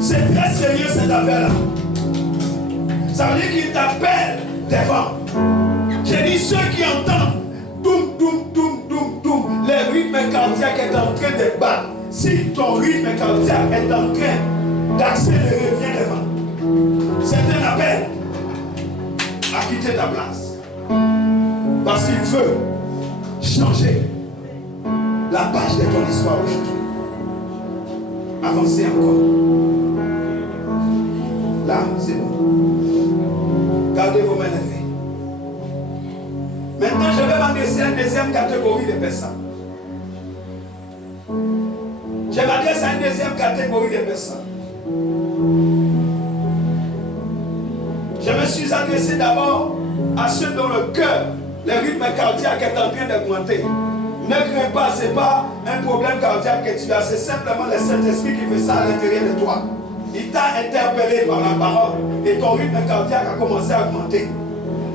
C'est très sérieux cette affaire-là. Ça veut dire qu'il t'appelle devant. J'ai dit ceux qui entendent doum, doum, doum, doum, doum, le rythme cardiaque est en train de battre. Si ton rythme cardiaque est en train d'accélérer, viens devant. C'est un appel à quitter ta place. Parce qu'il veut changer la page de ton histoire aujourd'hui. Avancez encore. Là, c'est bon. Gardez vos mains levées. Maintenant, je vais m'adresser à une deuxième catégorie de personnes. Je m'adresse à une deuxième catégorie de personnes. Je me suis adressé d'abord à ceux dont le cœur, le rythme cardiaque est en train d'augmenter. Ne crains pas, ce n'est pas un problème cardiaque que tu as, c'est simplement le Saint-Esprit qui fait ça à l'intérieur de toi. Il t'a interpellé par la parole et ton rythme cardiaque a commencé à augmenter.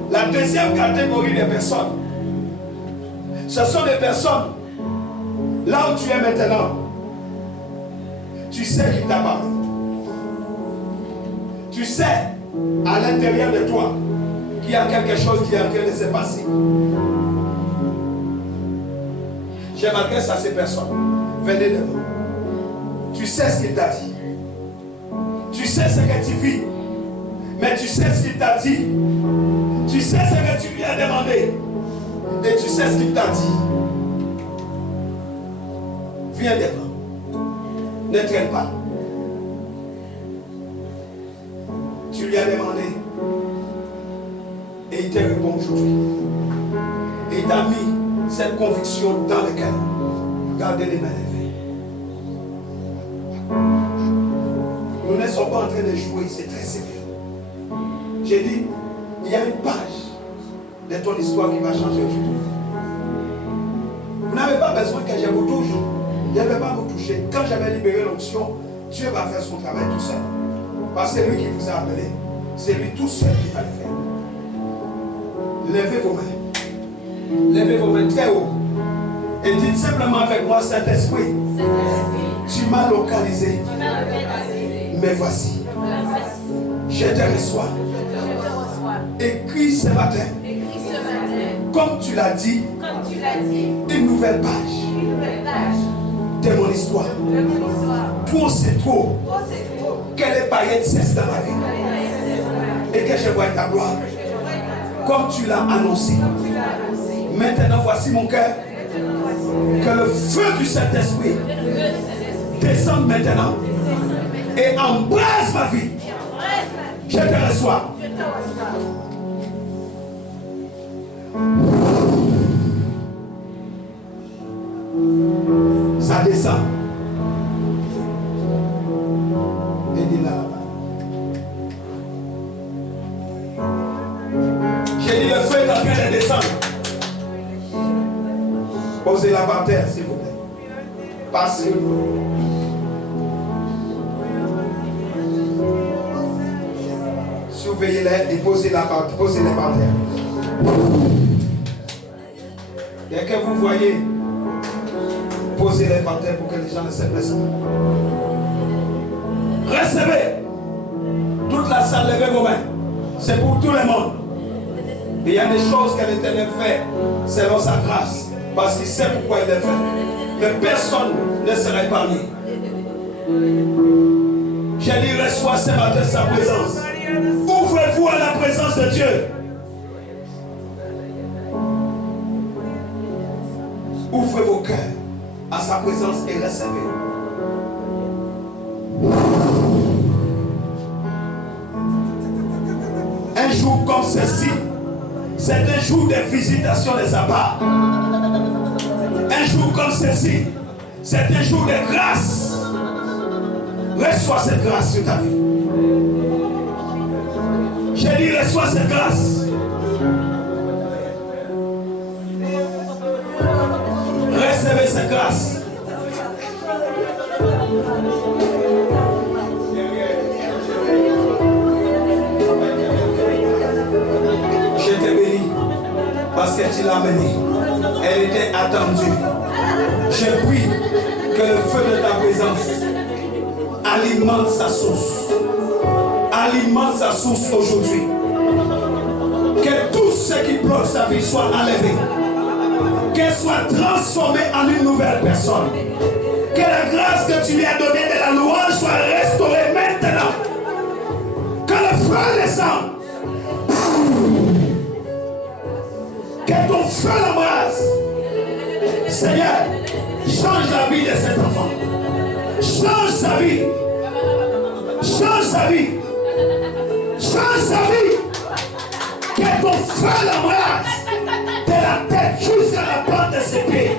La deuxième catégorie de personnes, ce sont des personnes, là où tu es maintenant, tu sais qui t'a parlé. Tu sais, à l'intérieur de toi, qu'il y a quelque chose qui est en train de se passer. Je m'adresse à ces personnes. Venez devant. Tu sais ce qu'il t'a dit. Tu sais ce que tu vis. Mais tu sais ce qu'il t'a dit. Tu sais ce que tu lui as demandé. Et tu sais ce qu'il t'a dit. Viens devant. Ne traîne pas. Tu lui as demandé. Et il te répond aujourd'hui. Et il t'a mis cette conviction dans le cœur. Gardez les mains levées. Nous ne sommes pas en train de jouer, c'est très sérieux. J'ai dit, il y a une page de ton histoire qui va changer aujourd'hui. Vous n'avez pas besoin que je vous touche. Je ne vais pas vous toucher. Quand je vais libérer l'onction, Dieu va faire son travail tout seul. Parce que c'est lui qui vous a appelé. C'est lui tout seul qui va le faire. Levez vos mains. Levez vos mains très haut. Et dites simplement avec moi, Saint-Esprit, tu m'as localisé. Mais voici. Je te reçois. Écris ce matin. Comme tu l'as dit, une nouvelle page de mon histoire. Tout c'est trop. Que les paillettes cessent dans ma vie. Et que je voie ta gloire. Comme tu l'as annoncé. Maintenant, voici mon cœur. Que le feu du Saint-Esprit descende maintenant et embrase ma vie. Je te reçois. Ça descend. Et dis là. J'ai dit le feu est en train de descendre. Posez-la par terre, s'il vous plaît. Passez. Surveillez-les et posez-les par terre. Dès que vous voyez, posez-les par terre pour que les gens ne se blessent pas. Recevez. Toute la salle, levez vos mains. C'est pour tout le monde. Et il y a des choses que l'Éternel fait selon sa grâce. Parce qu'il sait pourquoi il est fait. Mais personne ne sera épargné. J'ai dit, reçois ce matin sa présence. Ouvrez-vous à la présence de Dieu. Ouvrez vos cœurs à sa présence et recevez. Un jour comme ceci, c'est un jour de visitation de sa part. Un jour comme ceci, c'est un jour de grâce. Reçois cette grâce sur ta vie. J'ai dit, reçois cette grâce. Recevez cette grâce. Je te bénis parce que tu l'as béni. Elle était attendue. Je prie que le feu de ta présence alimente sa source, alimente sa source aujourd'hui. Que tout ce qui bloque sa vie soit enlevé. Qu'elle soit transformée en une nouvelle personne. Que la grâce que tu lui as donnée de la louange soit restaurée maintenant. Que le feu descende. Que ton feu l'embrasse. Seigneur, change la vie de cet enfant. Change sa vie. Change sa vie. Change sa vie. Que ton feu l'embrasse. De la tête jusqu'à la plante de ses pieds.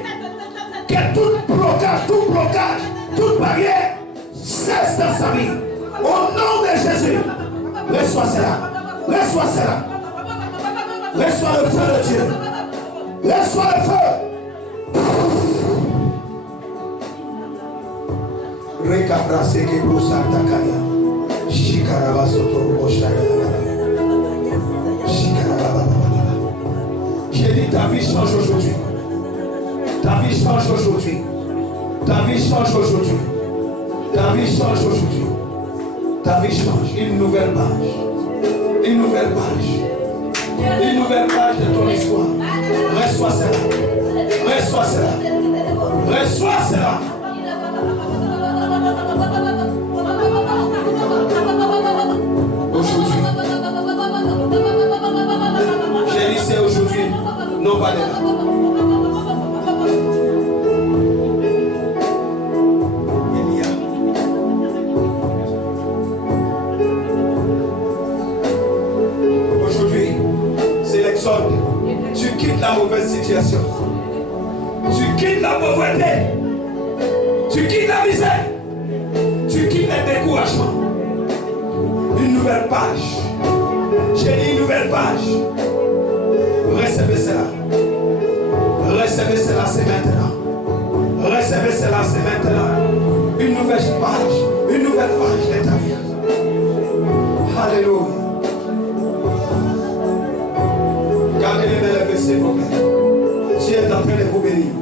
Que tout blocage, toute barrière cesse dans sa vie. Au nom de Jésus, reçois cela. Reçois cela. Reçois le feu de Dieu. Reçois le feu. Rekabrase ke kusanta kaya. Shikaraba soto boshaya. Shikaraba. J'ai dit ta vie change aujourd'hui. Ta vie change aujourd'hui. Ta vie change aujourd'hui. Ta vie change aujourd'hui. Ta vie change. Une nouvelle page. Une nouvelle page. Une nouvelle page de ton histoire. Reçois cela. Reçois cela. Reçois cela. Aujourd'hui. J'ai dit c'est aujourd'hui. Non pas demain. Tu quittes la mauvaise situation. Tu quittes la pauvreté. Tu quittes la misère. Tu quittes le découragement. Une nouvelle page. J'ai dit une nouvelle page. Recevez cela. Recevez cela, c'est maintenant. Recevez cela, c'est maintenant. Une nouvelle page. Une nouvelle page de ta vie. Alléluia. Gardez les mains levées, s'il vous plaît. Dieu est en train de vous bénir.